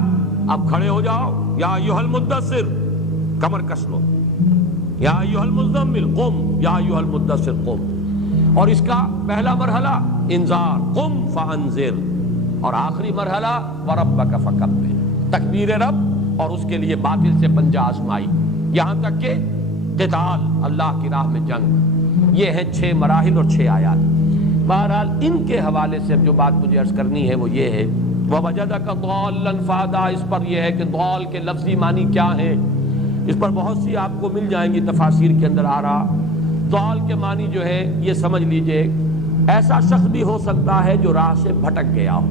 اب کھڑے ہو جاؤ یا ایھا المدثر کمر کس لو, یا ایھا المزمل قم, یا ایھا المدثر قم. اور اس کا پہلا مرحلہ انذار قم فانذر, اور آخری مرحلہ وربک فکبر, تکبیر رب اور اس کے لیے باطل سے پنجہ آزمائی, یہاں تک کہ قتال اللہ کی راہ میں جنگ. یہ ہیں 6 مراحل اور 6 آیات. بہرحال ان کے حوالے سے اب جو بات مجھے عرض کرنی ہے وہ یہ ہے وَوَجَدَكَ ضَالًّا فَهَدَىٰ. اس پر یہ ہے کہ ضال کے لفظی معنی کیا ہے, اس پر بہت سی آپ کو مل جائیں گی تفاسیر کے اندر آ رہا. ضال کے معنی جو ہے یہ سمجھ لیجئے ایسا شخص بھی ہو سکتا ہے جو راہ سے بھٹک گیا ہو,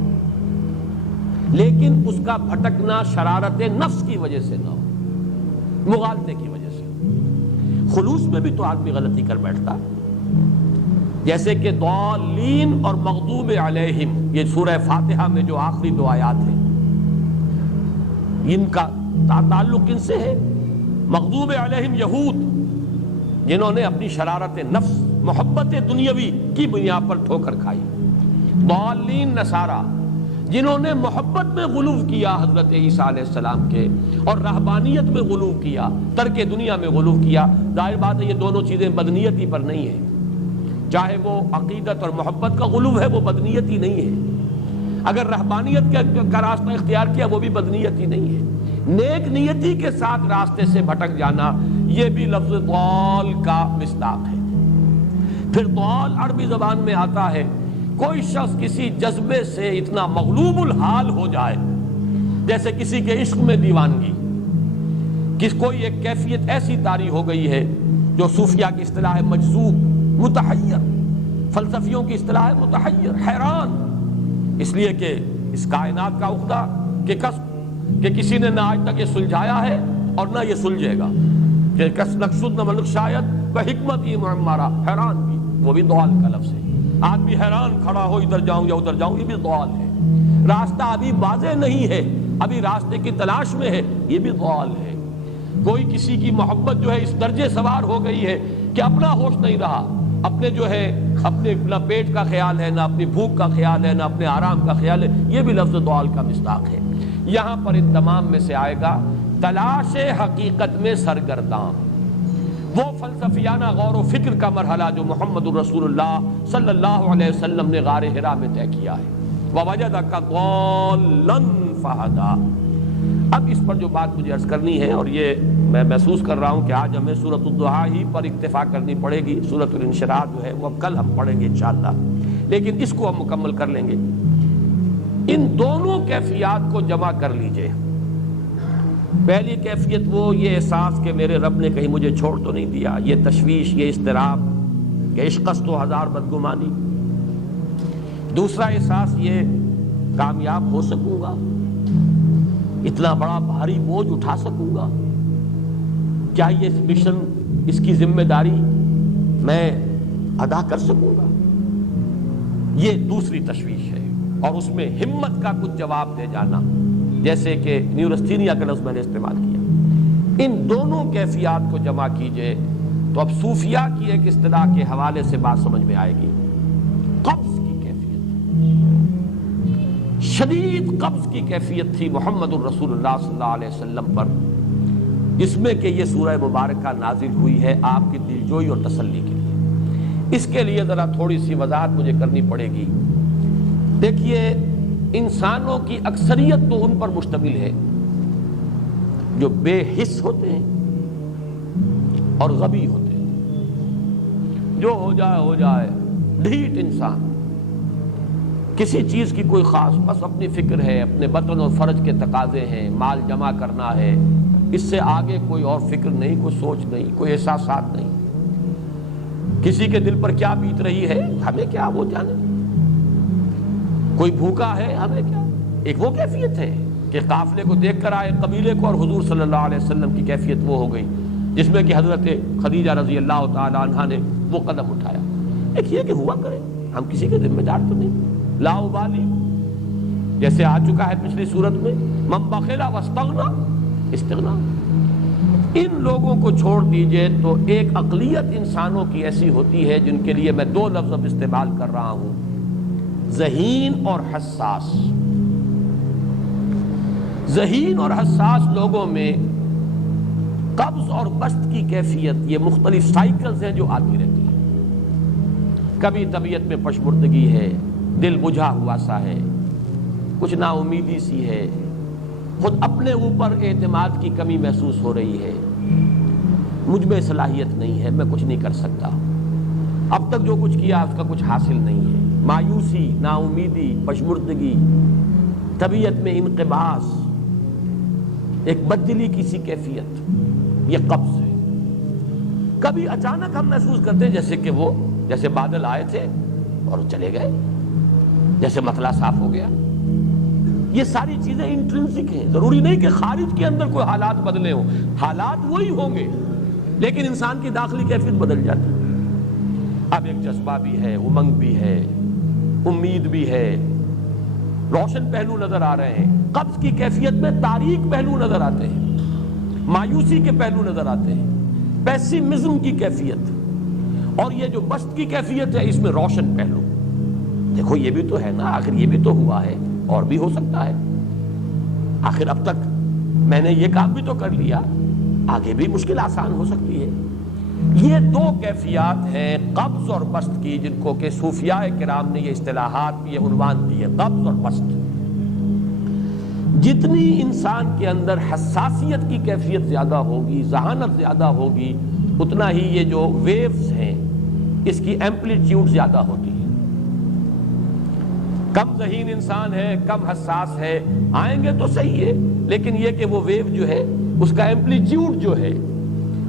لیکن اس کا بھٹکنا شرارت نفس کی وجہ سے نہ ہو, مغالطے کی وجہ سے. خلوص میں بھی تو آدمی غلطی کر بیٹھتا, جیسے کہ ضالین اور مغضوب علیہم, یہ سورہ فاتحہ میں جو آخری 2 آیات ہیں ان کا تعلق ان سے ہے. مغضوب علیہم یہود جنہوں نے اپنی شرارت نفس محبت دنیاوی کی بنیاد پر ٹھوکر کھائی. ضالین نصارہ جنہوں نے محبت میں غلو کیا حضرت عیسیٰ علیہ السلام کے, اور رہبانیت میں غلو کیا, ترک دنیا میں غلو کیا. ظاہر بات ہے یہ دونوں چیزیں بدنیتی پر نہیں ہیں, چاہے وہ عقیدت اور محبت کا غلو ہے وہ بدنیتی نہیں ہے, اگر رہبانیت کا راستہ اختیار کیا وہ بھی بدنیتی نہیں ہے. نیک نیتی کے ساتھ راستے سے بھٹک جانا یہ بھی لفظ ضال کا مصداق ہے. پھر ضال عربی زبان میں آتا ہے کوئی شخص کسی جذبے سے اتنا مغلوب الحال ہو جائے, جیسے کسی کے عشق میں دیوانگی, کوئی ایک کیفیت ایسی طاری ہو گئی ہے جو صوفیہ کی اصطلاح ہے مجذوب, متحیر, فلسفیوں کی اصطلاح ہے متحیر, حیران, اس لیے کہ اس کائنات کا عقدہ کہ کہ کسی نے نہ آج تک یہ سلجھایا ہے اور نہ یہ سلجھے گا, کہ کس نقصد نہ ملک شاید بحکمت ہی معمارہ, حیران بھی وہ بھی ضال کا لفظ ہے. آدمی حیران کھڑا ہو ادھر جاؤں یا ادھر جاؤں, یہ بھی ضال ہے. راستہ ابھی واضح نہیں ہے, ابھی راستے کی تلاش میں ہے, یہ بھی ضال ہے. کوئی کسی کی محبت جو ہے اس درجے سوار ہو گئی ہے کہ اپنا ہوش نہیں رہا, اپنے جو ہے اپنے نہ پیٹ کا خیال ہے, نہ اپنی بھوک کا خیال ہے, نہ اپنے آرام کا خیال ہے, یہ بھی لفظ ضال کا مصداق ہے. یہاں پر ان تمام میں سے آئے گا تلاش حقیقت میں سرگرداں, وہ فلسفیانہ غور و فکر کا مرحلہ جو محمد الرسول اللہ صلی اللہ علیہ وسلم نے غار حرا میں طے کیا ہے. وَوَجَدَكَ ضَالًّا فَهَدَىٰ. اب اس پر جو بات مجھے عرض کرنی ہے, اور یہ میں محسوس کر رہا ہوں کہ آج ہمیں سورۃ الضحیٰ ہی پر اکتفا کرنی پڑے گی, سورۃ الانشراح جو ہے وہ کل ہم پڑھیں گے انشاءاللہ, لیکن اس کو ہم مکمل کر لیں گے. ان دونوں کیفیات کو جمع کر لیجئے. پہلی کیفیت وہ یہ احساس کہ میرے رب نے کہیں مجھے چھوڑ تو نہیں دیا, یہ تشویش, یہ اضطراب کہ عشقست و ہزار بدگمانی. دوسرا احساس یہ کامیاب ہو سکوں گا, اتنا بڑا بھاری بوجھ اٹھا سکوں گا, کیا یہ مشن, اس کی ذمہ داری میں ادا کر سکوں گا, یہ دوسری تشویش ہے. اور اس میں ہمت کا کچھ جواب دے جانا, جیسے کہ نیورستھینیا کا لفظ میں نے استعمال کیا. ان دونوں کیفیات کو جمع کیجئے تو اب صوفیہ کی ایک اصطلاح کے حوالے سے بات سمجھ میں آئے گی. قبض کی کیفیت, شدید قبض کی کیفیت تھی محمد الرسول اللہ صلی اللہ علیہ وسلم پر, جس میں کہ یہ سورہ مبارکہ نازل ہوئی ہے آپ کی دلجوئی اور تسلی کے لیے. اس کے لیے ذرا تھوڑی سی وضاحت مجھے کرنی پڑے گی. دیکھیے انسانوں کی اکثریت تو ان پر مشتمل ہے جو بے حس ہوتے ہیں اور غبی ہوتے ہیں, جو ہو جائے ڈھیٹ انسان, کسی چیز کی کوئی خاص, بس اپنی فکر ہے, اپنے بطن اور فرج کے تقاضے ہیں, مال جمع کرنا ہے, اس سے آگے کوئی اور فکر نہیں, کوئی سوچ نہیں, کوئی احساسات نہیں. کسی کے دل پر کیا بیت رہی ہے ہمیں کیا, وہ جانے. کوئی بھوکا ہے ہمیں کیا. ایک وہ کیفیت ہے کہ قافلے کو دیکھ کر آئے قبیلے کو, اور حضور صلی اللہ علیہ وسلم کی کیفیت وہ ہو گئی جس میں کہ حضرت خدیجہ رضی اللہ تعالی عنہا نے وہ قدم اٹھایا. ایک یہ کہ ہوا کرے, ہم کسی کے ذمہ دار تو نہیں, لا ابالی, جیسے آ چکا ہے پچھلی صورت میں, من بخل واستغنى استغنا. ان لوگوں کو چھوڑ دیجئے تو ایک اقلیت انسانوں کی ایسی ہوتی ہے جن کے لیے میں دو لفظ اب استعمال کر رہا ہوں، ذہین اور حساس۔ ذہین اور حساس لوگوں میں قبض اور بسط کی کیفیت، یہ مختلف سائیکلز ہیں جو آتی رہتی ہیں۔ کبھی طبیعت میں پشمردگی ہے، دل بجھا ہوا سا ہے، کچھ نا امیدی سی ہے، خود اپنے اوپر اعتماد کی کمی محسوس ہو رہی ہے، مجھ میں صلاحیت نہیں ہے، میں کچھ نہیں کر سکتا، اب تک جو کچھ کیا اس کا کچھ حاصل نہیں ہے، مایوسی، نا امیدی، پشمردگی، طبیعت میں انقباض، ایک بددلی کی سی کیفیت، یہ قبض ہے۔ کبھی اچانک ہم محسوس کرتے ہیں جیسے بادل آئے تھے اور چلے گئے، جیسے مطلع صاف ہو گیا۔ یہ ساری چیزیں انٹرنسک ہیں، ضروری نہیں کہ خارج کے اندر کوئی حالات بدلے ہوں، حالات وہی ہوں گے لیکن انسان کی داخلی کیفیت بدل جاتی ہے۔ اب ایک جذبہ بھی ہے، امنگ بھی ہے، امید بھی ہے، روشن پہلو نظر آ رہے ہیں۔ قبض کی کیفیت میں تاریک پہلو نظر آتے ہیں، مایوسی کے پہلو نظر آتے ہیں، پیسیمزم کی کیفیت، اور یہ جو بسط کی کیفیت ہے اس میں روشن پہلو۔ دیکھو یہ بھی تو ہے نا، آخر یہ بھی تو ہوا ہے، اور بھی ہو سکتا ہے، آخر اب تک میں نے یہ کام بھی تو کر لیا، آگے بھی مشکل آسان ہو سکتی ہے۔ یہ دو کیفیات ہیں قبض اور بسط کی، جن کو کہ صوفیاء کرام نے یہ اصطلاحات، یہ عنوان دیے، قبض اور بسط۔ جتنی انسان کے اندر حساسیت کی کیفیت زیادہ ہوگی، ذہانت زیادہ ہوگی، اتنا ہی یہ جو ویوز ہیں اس کی ایمپلیٹیوڈ زیادہ ہوتی ہے۔ کم ذہین انسان ہے، کم حساس ہے، آئیں گے تو صحیح ہے، لیکن یہ کہ وہ ویو جو ہے اس کا ایمپلیٹیوڈ جو ہے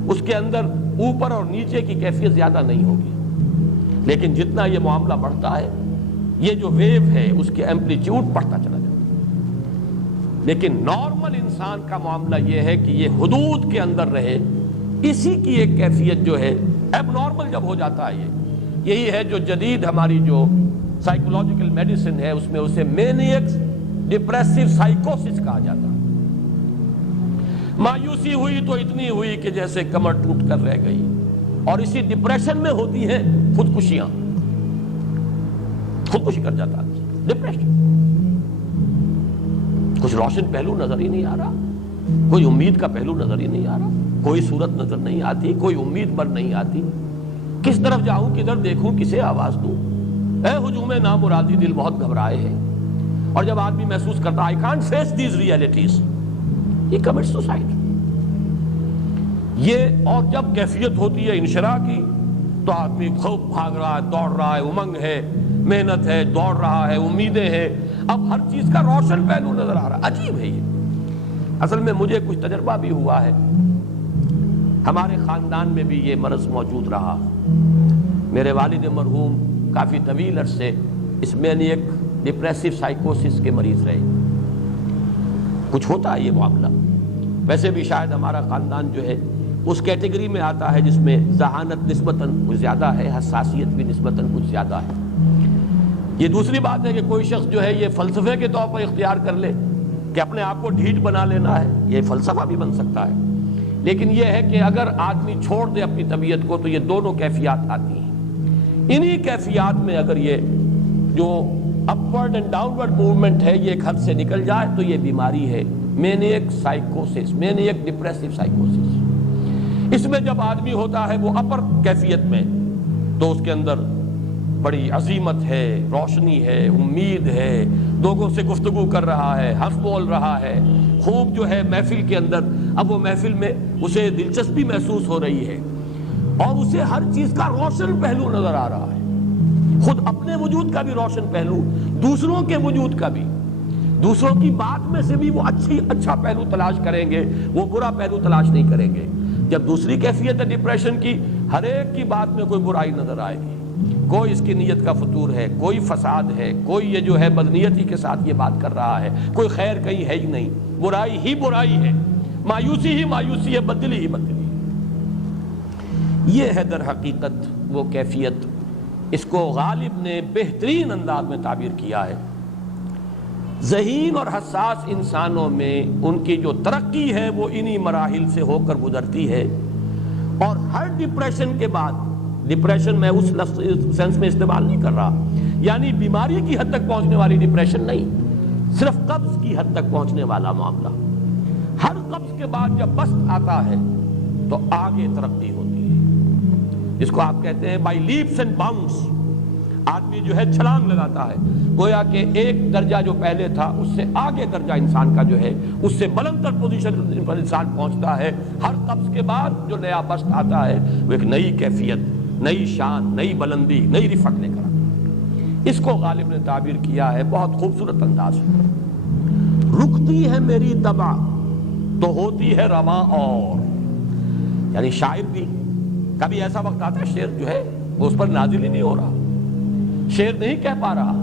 اس کے اندر اوپر اور نیچے کی کیفیت زیادہ نہیں ہوگی، لیکن جتنا یہ معاملہ بڑھتا ہے یہ جو ویو ہے اس کے ایمپلیٹیوڈ بڑھتا چلا جاتا ہے۔ لیکن نارمل انسان کا معاملہ یہ ہے کہ یہ حدود کے اندر رہے، اسی کی ایک کیفیت جو ہے ایب نارمل جب ہو جاتا ہے، یہی ہے جو جدید ہماری جو سائیکولوجیکل میڈیسن ہے اس میں اسے مینیکس ڈپریسو سائیکوسس کہا جاتا ہے۔ مایوسی ہوئی تو اتنی ہوئی کہ جیسے کمر ٹوٹ کر رہ گئی، اور اسی ڈپریشن میں ہوتی ہیں خودکشیاں، خودکشی کر جاتا ہے ڈپریشن۔ کچھ روشن پہلو نظر ہی نہیں آ رہا، کوئی امید کا پہلو نظر ہی نہیں آ رہا، کوئی صورت نظر نہیں آتی، کوئی امید بن نہیں آتی، کس طرف جاؤں، کدھر دیکھوں، کسے آواز دوں، اے ہجوم نامرادی دل بہت گھبرائے ہیں۔ اور جب آدمی محسوس کرتا I can't face these realities، یہ commits suicide۔ یہ اور جب کیفیت ہوتی ہے انشراح کی تو آدمی خوب بھاگ رہا ہے، دوڑ رہا ہے، امنگ ہے، محنت ہے، دوڑ رہا ہے، امیدیں ہیں، اب ہر چیز کا روشن پہلو نظر آ رہا ہے۔ عجیب ہے یہ، اصل میں مجھے کچھ تجربہ بھی ہوا ہے، ہمارے خاندان میں بھی یہ مرض موجود رہا۔ میرے والد مرحوم کافی طویل عرصے اس مینیک ڈپریسو سائیکوسس کے مریض رہے۔ کچھ ہوتا ہے یہ معاملہ، ویسے بھی شاید ہمارا خاندان جو ہے اس کیٹیگری میں آتا ہے جس میں ذہانت نسبتاً کچھ زیادہ ہے، حساسیت بھی نسبتاً کچھ زیادہ ہے۔ یہ دوسری بات ہے کہ کوئی شخص جو ہے یہ فلسفے کے طور پر اختیار کر لے کہ اپنے آپ کو ڈھیٹ بنا لینا ہے، یہ فلسفہ بھی بن سکتا ہے، لیکن یہ ہے کہ اگر آدمی چھوڑ دے اپنی طبیعت کو تو یہ دونوں کیفیات آتی ہیں۔ انہی کیفیات میں اگر یہ جو اپورڈ اینڈ ڈاؤنورڈ موومنٹ ہے یہ ایک حد سے نکل جائے تو یہ بیماری ہے مینیک سائیکوسس، مینیک ڈپریسو سائیکوسس۔ اس میں جب آدمی ہوتا ہے وہ اپر کیفیت میں تو اس کے اندر بڑی عظیمت ہے، روشنی ہے، امید ہے، لوگوں سے گفتگو کر رہا ہے، ہنس بول رہا ہے، خوب جو ہے محفل کے اندر، اب وہ محفل میں اسے دلچسپی محسوس ہو رہی ہے اور اسے ہر چیز کا روشن پہلو نظر آ رہا ہے، خود اپنے وجود کا بھی روشن پہلو، دوسروں کے وجود کا بھی، دوسروں کی بات میں سے بھی وہ اچھا پہلو تلاش کریں گے، وہ برا پہلو تلاش نہیں کریں گے۔ جب دوسری کیفیت ہے ڈپریشن کی، ہر ایک کی بات میں کوئی برائی نظر آئے گی، کوئی اس کی نیت کا فطور ہے، کوئی فساد ہے، کوئی یہ جو ہے بدنیتی کے ساتھ یہ بات کر رہا ہے، کوئی خیر کہیں ہے ہی نہیں، برائی ہی برائی ہے، مایوسی ہی مایوسی ہے، بدلی ہی بدلی ہے۔ یہ ہے در حقیقت وہ کیفیت، اس کو غالب نے بہترین انداز میں تعبیر کیا ہے ذہین اور حساس انسانوں میں ان کی جو ترقی ہے وہ انہی مراحل سے ہو کر گزرتی ہے، اور ہر ڈپریشن کے بعد، ڈپریشن میں اس لفظ سینس میں استعمال نہیں کر رہا، یعنی بیماری کی حد تک پہنچنے والی ڈپریشن نہیں، صرف قبض کی حد تک پہنچنے والا معاملہ۔ ہر قبض کے بعد جب بست آتا ہے تو آگے ترقی ہوتی ہے، جس کو آپ کہتے ہیں بائی لیپس اینڈ باؤنڈس، آدمی جو ہے چھلانگ لگاتا ہے، گویا کہ ایک درجہ جو پہلے تھا اس سے آگے درجہ انسان کا جو ہے اس سے بلندر پوزیشن پر انسان پہنچتا ہے۔ ہر قبض کے بعد جو نیا بست آتا ہے وہ ایک نئی کیفیت، نئی شان، نئی بلندی، نئی رفعت لے کر آتا ہے۔ اس کو غالب نے تعبیر کیا ہے بہت خوبصورت انداز ہے، رکتی ہے میری طبع تو ہوتی ہے رواں اور، یعنی شاعر بھی کبھی ایسا وقت آتا ہے شعر جو ہے وہ اس پر نازل ہی نہیں ہو رہا، شعر نہیں کہہ پا رہا،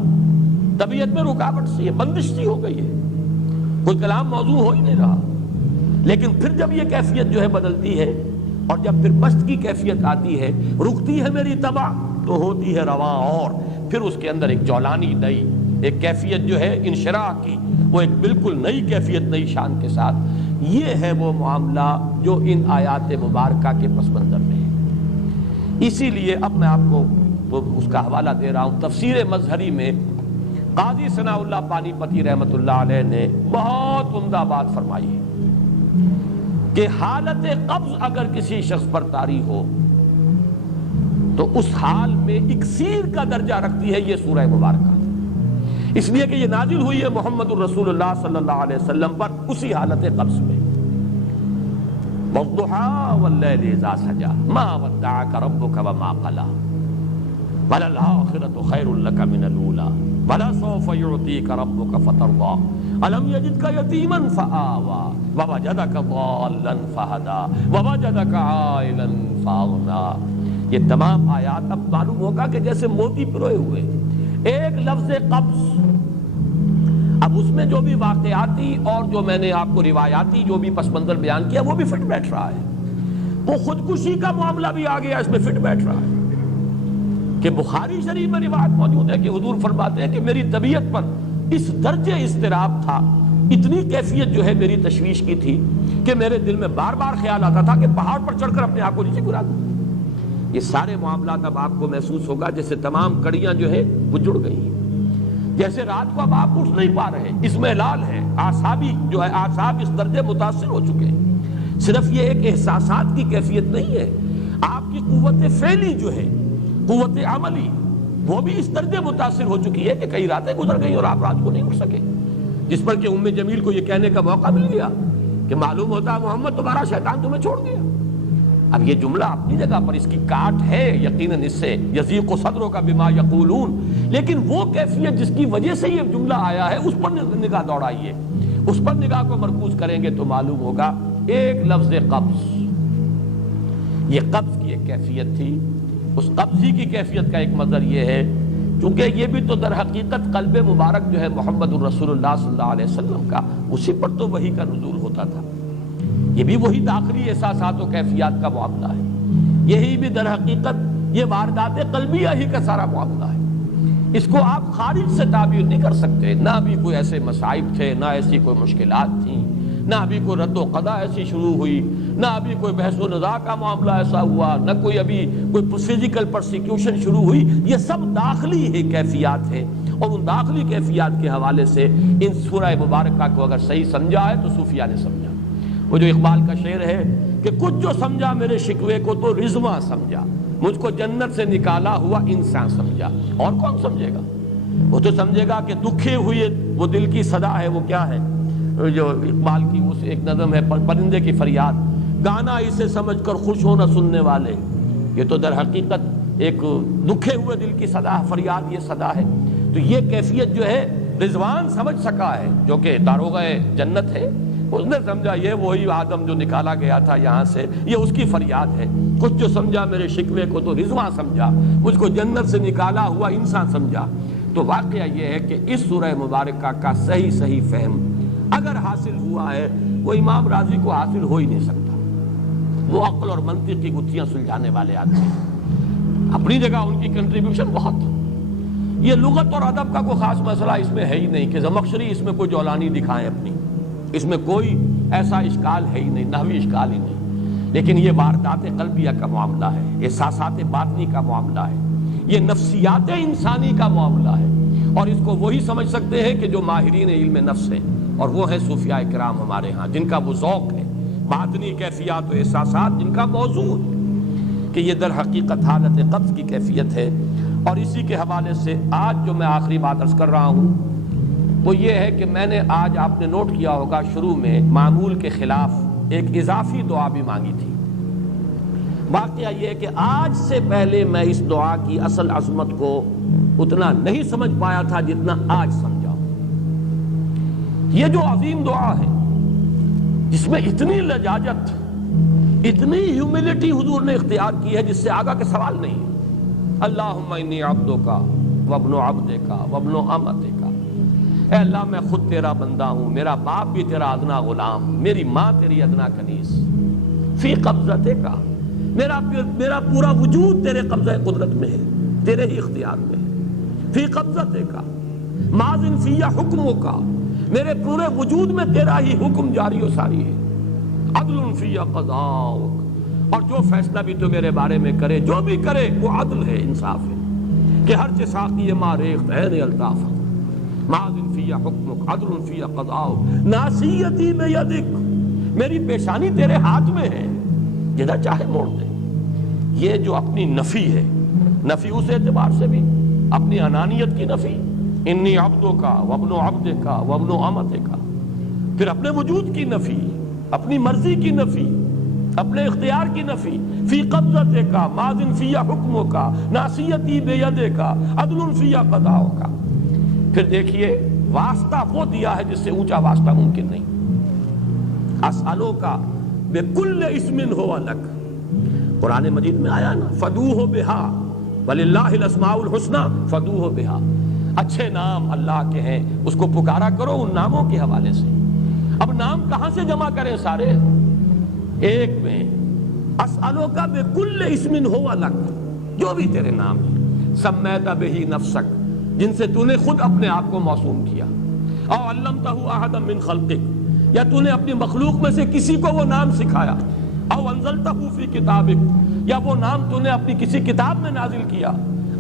طبیعت میں رکاوٹ سی ہے، بندش سی ہو گئی ہے، کوئی کلام موضوع ہو ہی نہیں رہا۔ لیکن پھر جب یہ کیفیت جو ہے بدلتی ہے اور جب پھر بست کی کیفیت آتی ہے، رکتی ہے میری طبع تو ہوتی ہے رواں اور، پھر اس کے اندر ایک جولانی نئی ایک کیفیت جو ہے انشراح کی، وہ ایک بالکل نئی کیفیت، نئی شان کے ساتھ۔ یہ ہے وہ معاملہ جو ان آیات مبارکہ کے پس منظر میں ہے۔ اسی لیے اب میں آپ کو اس کا حوالہ دے رہا ہوں، تفسیر مظہری میں قاضی ثناء اللہ پانی پتی رحمۃ اللہ علیہ نے بہت عمدہ بات فرمائی ہے کہ حالت قبض اگر کسی شخص پر طاری ہو تو اس حال میں اکسیر کا درجہ رکھتی ہے یہ سورہ مبارکہ، اس لیے کہ یہ نازل ہوئی ہے محمد الرسول اللہ صلی اللہ علیہ وسلم پر اسی حالت قبض میں۔ وَالضُّحَىٰ وَاللَّيْلِ إِذَا سَجَىٰ مَا وَدَّعَكَ رَبُّكَ وَمَا قَلَىٰ وَلَلْآخِرَةُ خَيْرٌ لَكَ مِنَ الْأُولَىٰ وَلَسَوْفَ يُعْطِيكَ رَبُّكَ فَتَرْضَىٰ أَلَمْ يَجِدْكَ يَتِيمًا فَآوَىٰ وَوَجَدَكَ ضَالًّا فَهَدَىٰ وَوَجَدَكَ عَائِلًا فَأَغْنَىٰ۔ یہ تمام آیات اب معلوم ہوگا کہ جیسے موتی پروئے ہوئے، ایک لفظ قبض، اب اس میں جو بھی واقعاتی اور جو میں نے آپ کو روایاتی جو بھی پس منظر بیان کیا وہ بھی فٹ بیٹھ رہا ہے، وہ خودکشی کا معاملہ بھی آ گیا اس میں فٹ بیٹھ رہا ہے کہ بخاری شریف میں روایت موجود ہے کہ حضور فرماتے ہیں کہ میری طبیعت پر اس درجے اضطراب تھا، اتنی کیفیت جو ہے میری تشویش کی تھی کہ میرے دل میں بار بار خیال آتا تھا کہ پہاڑ پر چڑھ کر اپنے آپ کو نیچے گرا دوں۔ یہ سارے معاملات اب آپ کو محسوس ہوگا جیسے تمام کڑیاں جو ہے وہ جڑ گئی ہیں، جیسے رات کو اب آپ اٹھ نہیں پا رہے، اس میں لال ہے، اعصابی جو ہے اعصاب اس درجے متاثر ہو چکے ہیں۔ صرف یہ ایک احساسات کی کیفیت نہیں ہے، آپ کی قوت فعلی جو ہے، قوت عملی، وہ بھی اس درجے متاثر ہو چکی ہے کہ کئی راتیں گزر گئی اور آپ رات کو نہیں اٹھ سکے، جس پر کہ ام جمیل کو یہ کہنے کا موقع مل گیا کہ معلوم ہوتا ہے محمد تمہارا شیطان تمہیں چھوڑ گیا۔ اب یہ جملہ اپنی جگہ پر اس کی کاٹ ہے یقیناً، اس سے یضیق صدرک بما یقولون، لیکن وہ کیفیت جس کی وجہ سے یہ جملہ آیا ہے اس پر نگاہ دوڑائیے، اس پر نگاہ کو مرکوز کریں گے تو معلوم ہوگا ایک لفظ قبض، یہ قبض کی ایک کیفیت تھی، اس قبضی کی کیفیت کا ایک مظہر یہ ہے چونکہ یہ بھی تو در حقیقت قلب مبارک جو ہے محمد الرسول اللہ صلی اللہ علیہ وسلم کا، اسی پر تو وحی کا نزول ہوتا تھا، یہ بھی وہی داخلی احساسات و کیفیات کا معاملہ ہے، یہی بھی در حقیقت یہ واردات قلبیہ ہی کا سارا معاملہ ہے، اس کو آپ خارج سے تعبیر نہیں کر سکتے، نہ بھی کوئی ایسے مصائب تھے، نہ ایسی کوئی مشکلات تھیں، نہ ابھی کوئی رد و قضا ایسی شروع ہوئی، نہ ابھی کوئی بحث و نزاع کا معاملہ ایسا ہوا، نہ کوئی ابھی کوئی فزیکل پرسیکیوشن شروع ہوئی، یہ سب داخلی ہی کیفیات ہیں، اور ان داخلی کیفیات کے حوالے سے ان سورہ مبارکہ کو اگر صحیح سمجھا ہے تو صوفیہ نے سمجھا۔ وہ جو اقبال کا شعر ہے کہ کچھ جو سمجھا میرے شکوے کو تو رضواں سمجھا، مجھ کو جنت سے نکالا ہوا انسان سمجھا، اور کون سمجھے گا؟ وہ تو سمجھے گا کہ دکھے ہوئے وہ دل کی صدا ہے، وہ کیا ہے جو اقبال کی اس ایک نظم ہے پرندے کی فریاد، گانا اسے سمجھ کر خوش ہونا سننے والے، یہ تو در حقیقت ایک دکھے ہوئے دل کی صدا فریاد، یہ صدا ہے۔ تو یہ کیفیت جو ہے رضوان سمجھ سکا ہے جو کہ داروغہ جنت ہے، اس نے سمجھا یہ وہی آدم جو نکالا گیا تھا یہاں سے، یہ اس کی فریاد ہے۔ کچھ جو سمجھا میرے شکوے کو تو رضواں سمجھا، مجھ کو جنت سے نکالا ہوا انسان سمجھا۔ تو واقعہ یہ ہے کہ اس سورہ مبارکہ کا صحیح فہم اگر حاصل ہوا ہے، وہ امام راضی کو حاصل ہو ہی نہیں سکتا، وہ عقل اور منطق کی گتھیاں سلجھانے والے آدمی، اپنی جگہ ان کی کنٹریبیوشن بہت، یہ لغت اور ادب کا کوئی خاص مسئلہ اس میں ہے ہی نہیں کہ زمخشری اس میں کوئی جولانی دکھائیں اپنی، اس میں کوئی ایسا اشکال ہے ہی نہیں، نحوی اشکال ہی نہیں، لیکن یہ واردات قلبیہ کا معاملہ ہے، احساسات باطنی کا معاملہ ہے، یہ نفسیات انسانی کا معاملہ ہے، اور اس کو وہی سمجھ سکتے ہیں کہ جو ماہرین علم نفس ہیں، اور وہ ہیں صوفیاء کرام ہمارے ہاں، جن کا وہ ذوق ہے، باطنی کیفیات و احساسات جن کا موضوع ہے کہ یہ در حقیقت حالت قبض کی کیفیت ہے۔ اور اسی کے حوالے سے آج جو میں آخری بات عرض کر رہا ہوں وہ یہ ہے کہ میں نے آج، آپ نے نوٹ کیا ہوگا، شروع میں معمول کے خلاف ایک اضافی دعا بھی مانگی تھی۔ واقعہ یہ ہے کہ آج سے پہلے میں اس دعا کی اصل عظمت کو اتنا نہیں سمجھ پایا تھا جتنا آج سمجھا ہوں۔ یہ جو عظیم دعا ہے جس میں اتنی لجاجت، اتنی ہیوملٹی حضور نے اختیار کی ہے جس سے آگا کے سوال نہیں ہے۔ اللہم انی عبدک وابن عبدک وابن امتک، اے اللہ میں خود تیرا بندہ ہوں، میرا باپ بھی تیرا ادنا غلام، میری ماں تیری ادنا کنیز، فی قبضتک، میرا پورا وجود تیرے قبضہ قدرت میں ہے، تیرے ہی اختیار میں ہے، فی قبضتک ماضٍ فی حکمک، میرے پورے وجود میں تیرا ہی حکم جاری و ساری ہے، عدل فی قضاؤک، اور جو فیصلہ بھی تو میرے بارے میں کرے، جو بھی کرے وہ عدل ہے، انصاف ہے، کہ ہر ساقی ما ریخت عین الطاف، ماضٍ فی حکمک عدل فی قضاؤک، ناصیتی بیدک، میری پیشانی تیرے ہاتھ میں ہے، جدھر چاہے موڑ دے۔ یہ جو اپنی نفی ہے، نفی اس اعتبار سے بھی اپنی انانیت کی نفی، انی عبدک وابن عبدک وابن امتک، پھر اپنے وجود کی نفی، اپنی مرضی کی نفی، اپنے اختیار کی نفی، فی قبضتک ماضٍ فی حکمک ناصیتی بیدک عدل فی قضاؤک۔ پھر دیکھیے واسطہ وہ دیا ہے جس سے اونچا واسطہ ممکن نہیں، اسألوک بکل اسم ہو لک، قرآن مجید میں آیا نا، فدوہ بہا وللہ الاسماء الحسنی فدوہ بہا، اچھے نام اللہ کے ہیں، اس کو پکارا کرو ان ناموں کے حوالے سے۔ اب نام کہاں سے جمع کریں سارے؟ ایک میں، اسألوک بکل اسم ہو لک، جو بھی تیرے نام ہیں، سمیت بہ نفسک، جن سے تو نے خود اپنے آپ کو موسوم کیا، او علمتہ احدا من خلقک، یا تو نے اپنی مخلوق میں سے کسی کو وہ نام سکھایا، او انزلتہ فی کتابک، یا وہ نام تو نے اپنی کسی کتاب میں نازل کیا،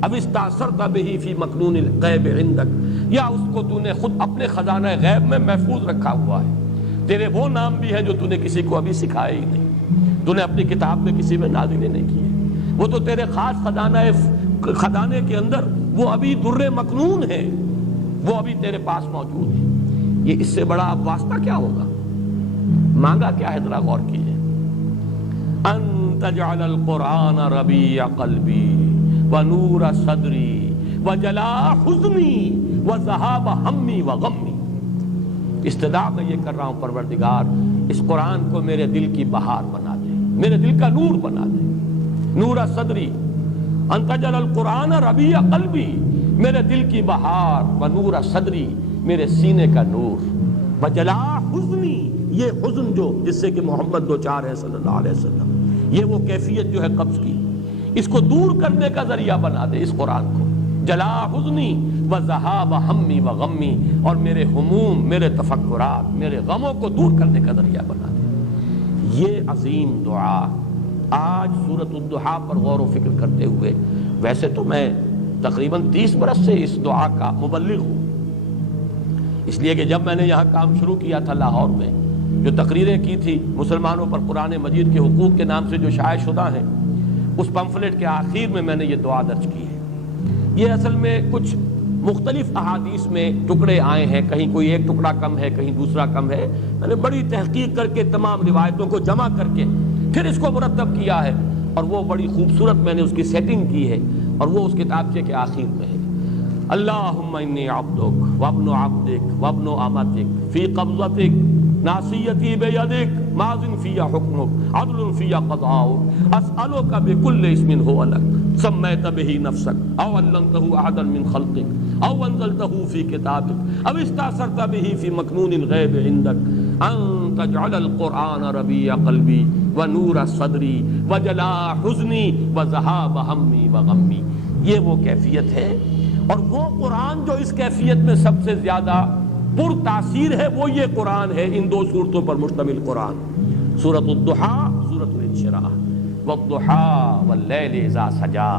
اب استاثرت بہ فی مکنون الغیب عندک، یا اس کو تو نے خود اپنے خزانہ غیب میں محفوظ رکھا ہوا ہے۔ تیرے وہ نام بھی ہیں جو تو نے کسی کو ابھی سکھائے ہی نہیں، تو نے اپنی کتاب میں کسی میں نازل ہی نہیں کیے، وہ تو تیرے خاص خزانے کے اندر وہ ابھی در مکنون ہے، وہ ابھی تیرے پاس موجود ہے۔ یہ اس سے بڑا اب واسطہ کیا ہوگا؟ مانگا کیا ہے؟ ذرا غور کیجئے، ان تجعل القرآن ربیع قلبی ونور صدری وجلاء حزنی وذہاب ہمی وغمی۔ استدعا میں یہ کر رہا ہوں، پروردگار اس قرآن کو میرے دل کی بہار بنا دے، میرے دل کا نور بنا دے، نور صدری، ان تجعل القرآن ربیع قلبی، میرے دل کی بہار، ونور صدری، میرے سینے کا نور، وجلاء حزنی، یہ حزن جو جس سے کہ محمد دو چار ہے صلی اللہ علیہ وسلم، یہ وہ کیفیت جو ہے قبض کی، اس کو دور کرنے کا ذریعہ بنا دے اس قرآن کو، جلاء حزنی وذہاب ہمی وغمی، اور میرے ہموم، میرے تفکرات، میرے غموں کو دور کرنے کا ذریعہ بنا دے۔ یہ عظیم دعا آج سورۃ الضحیٰ پر غور و فکر کرتے ہوئے، ویسے تو میں تقریباً 30 برس سے اس دعا کا مبلغ ہوں، اس لیے کہ جب میں نے یہاں کام شروع کیا تھا لاہور میں، جو تقریریں کی تھی مسلمانوں پر قرآن مجید کے حقوق کے نام سے جو شائع شدہ ہیں، اس پمفلٹ کے آخر میں میں نے یہ دعا درج کی ہے۔ یہ اصل میں کچھ مختلف احادیث میں ٹکڑے آئے ہیں، کہیں کوئی ایک ٹکڑا کم ہے، کہیں دوسرا کم ہے، میں نے بڑی تحقیق کر کے تمام روایتوں کو جمع کر کے پھر اس کو مرتب کیا ہے، اور وہ بڑی خوبصورت میں نے اس کی سیٹنگ کی ہے، اور وہ اس کتابچے کے آخر میں ہے۔ اللہم انی عبدک وابن عبدک وابن امتک فی قبضتک ناصیتی بیدک ماضٍ فی حکمک عدل فی قضاؤک، اسألک بکل اسم ہو لک سمیت بہ نفسک او علمتہ احدا من خلقک او انزلتہ فی کتابک او استاثرت بہ فی مکنون الغیب عندک ان تجعل القرآن ربیع قلبی ونور صدری وجلاء حزنی وذہاب ہمی وغمی۔ یہ وہ کیفیت ہے، اور وہ قرآن جو اس کیفیت میں سب سے زیادہ پر تاثیر ہے وہ یہ قرآن ہے، ان دو صورتوں پر مشتمل قرآن، سورۃ الضحیٰ، سورۃ الانشراح۔ والضحیٰ واللیل اذا سجا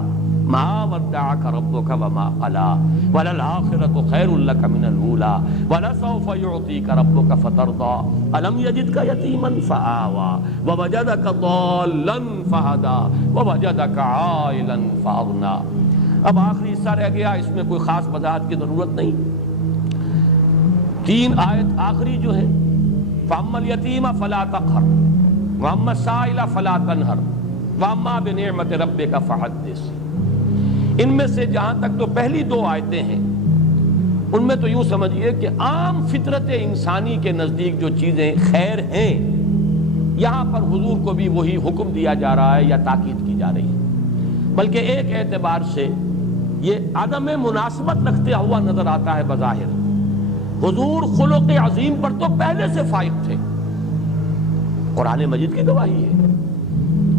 ما ودعک ربک وما قلی وللآخرۃ خیر لک من الاولی ولسوف یعطیک ربک فترضی الم یجدک یتیما فآوی ووجدک ضالا فہدی ووجدک عائلا فاغنی۔ اب آخری حصہ رہ گیا، اس میں کوئی خاص وضاحت کی ضرورت نہیں۔ 3 آیت آخری جو ہے، فَأَمَّا الْيَتِيمَ فَلَا تَقْهَرْ وَأَمَّا السَّائِلَ فَلَا تَنْهَرْ وَأَمَّا بِنِعْمَةِ رَبِّكَ فَحَدِّثْ۔ ان میں سے جہاں تک تو پہلی 2 آیتیں ہیں، ان میں تو یوں سمجھیے کہ عام فطرت انسانی کے نزدیک جو چیزیں خیر ہیں، یہاں پر حضور کو بھی وہی حکم دیا جا رہا ہے یا تاکید کی جا رہی ہے، بلکہ ایک اعتبار سے یہ عدم مناسبت رکھتے ہوا نظر آتا ہے بظاہر۔ حضور خلق عظیم پر تو پہلے سے فائق تھے، قرآن مجید کی گواہی ہے۔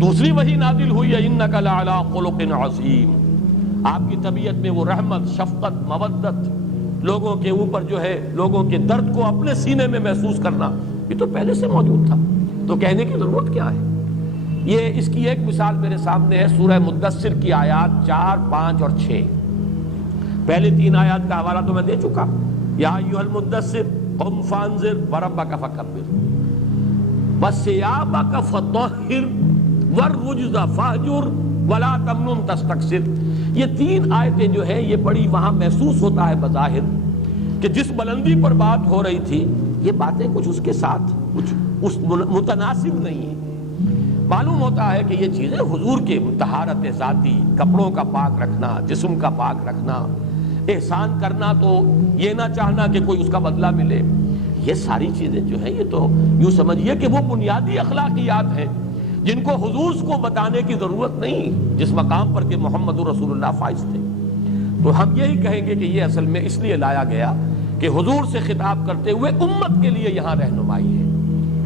دوسری وحی نازل ہوئی ہے، انک لعلی خلق عظیم، آپ کی طبیعت میں وہ رحمت، شفقت، مودت، لوگوں کے اوپر جو ہے لوگوں کے درد کو اپنے سینے میں محسوس کرنا، یہ تو پہلے سے موجود تھا، تو کہنے کی ضرورت کیا ہے؟ یہ اس کی ایک مثال میرے سامنے ہے، سورہ مدثر کی آیات 4، 5 اور 6۔ پہلے 3 آیات کا حوالہ تو میں دے چکا، یا ایھا المدثر قم فانذر وربک فکبر وثیابک فطہر والرجز فاہجر ولا تمنن تستکثر۔ یہ 3 آیتیں جو ہیں یہ بڑی وہاں محسوس ہوتا ہے بظاہر کہ جس بلندی پر بات ہو رہی تھی یہ باتیں کچھ اس کے ساتھ کچھ اس متناسب نہیں ہیں۔ معلوم ہوتا ہے کہ یہ چیزیں حضور کے طہارت ذاتی، کپڑوں کا پاک رکھنا، جسم کا پاک رکھنا، احسان کرنا، تو یہ نہ چاہنا کہ کوئی اس کا بدلہ ملے، یہ ساری چیزیں جو ہیں یہ تو یوں سمجھیے کہ وہ بنیادی اخلاقیات ہیں جن کو حضور کو بتانے کی ضرورت نہیں جس مقام پر کہ محمد رسول اللہ فائز تھے۔ تو ہم یہی کہیں گے کہ یہ اصل میں اس لیے لایا گیا کہ حضور سے خطاب کرتے ہوئے امت کے لیے یہاں رہنمائی ہے۔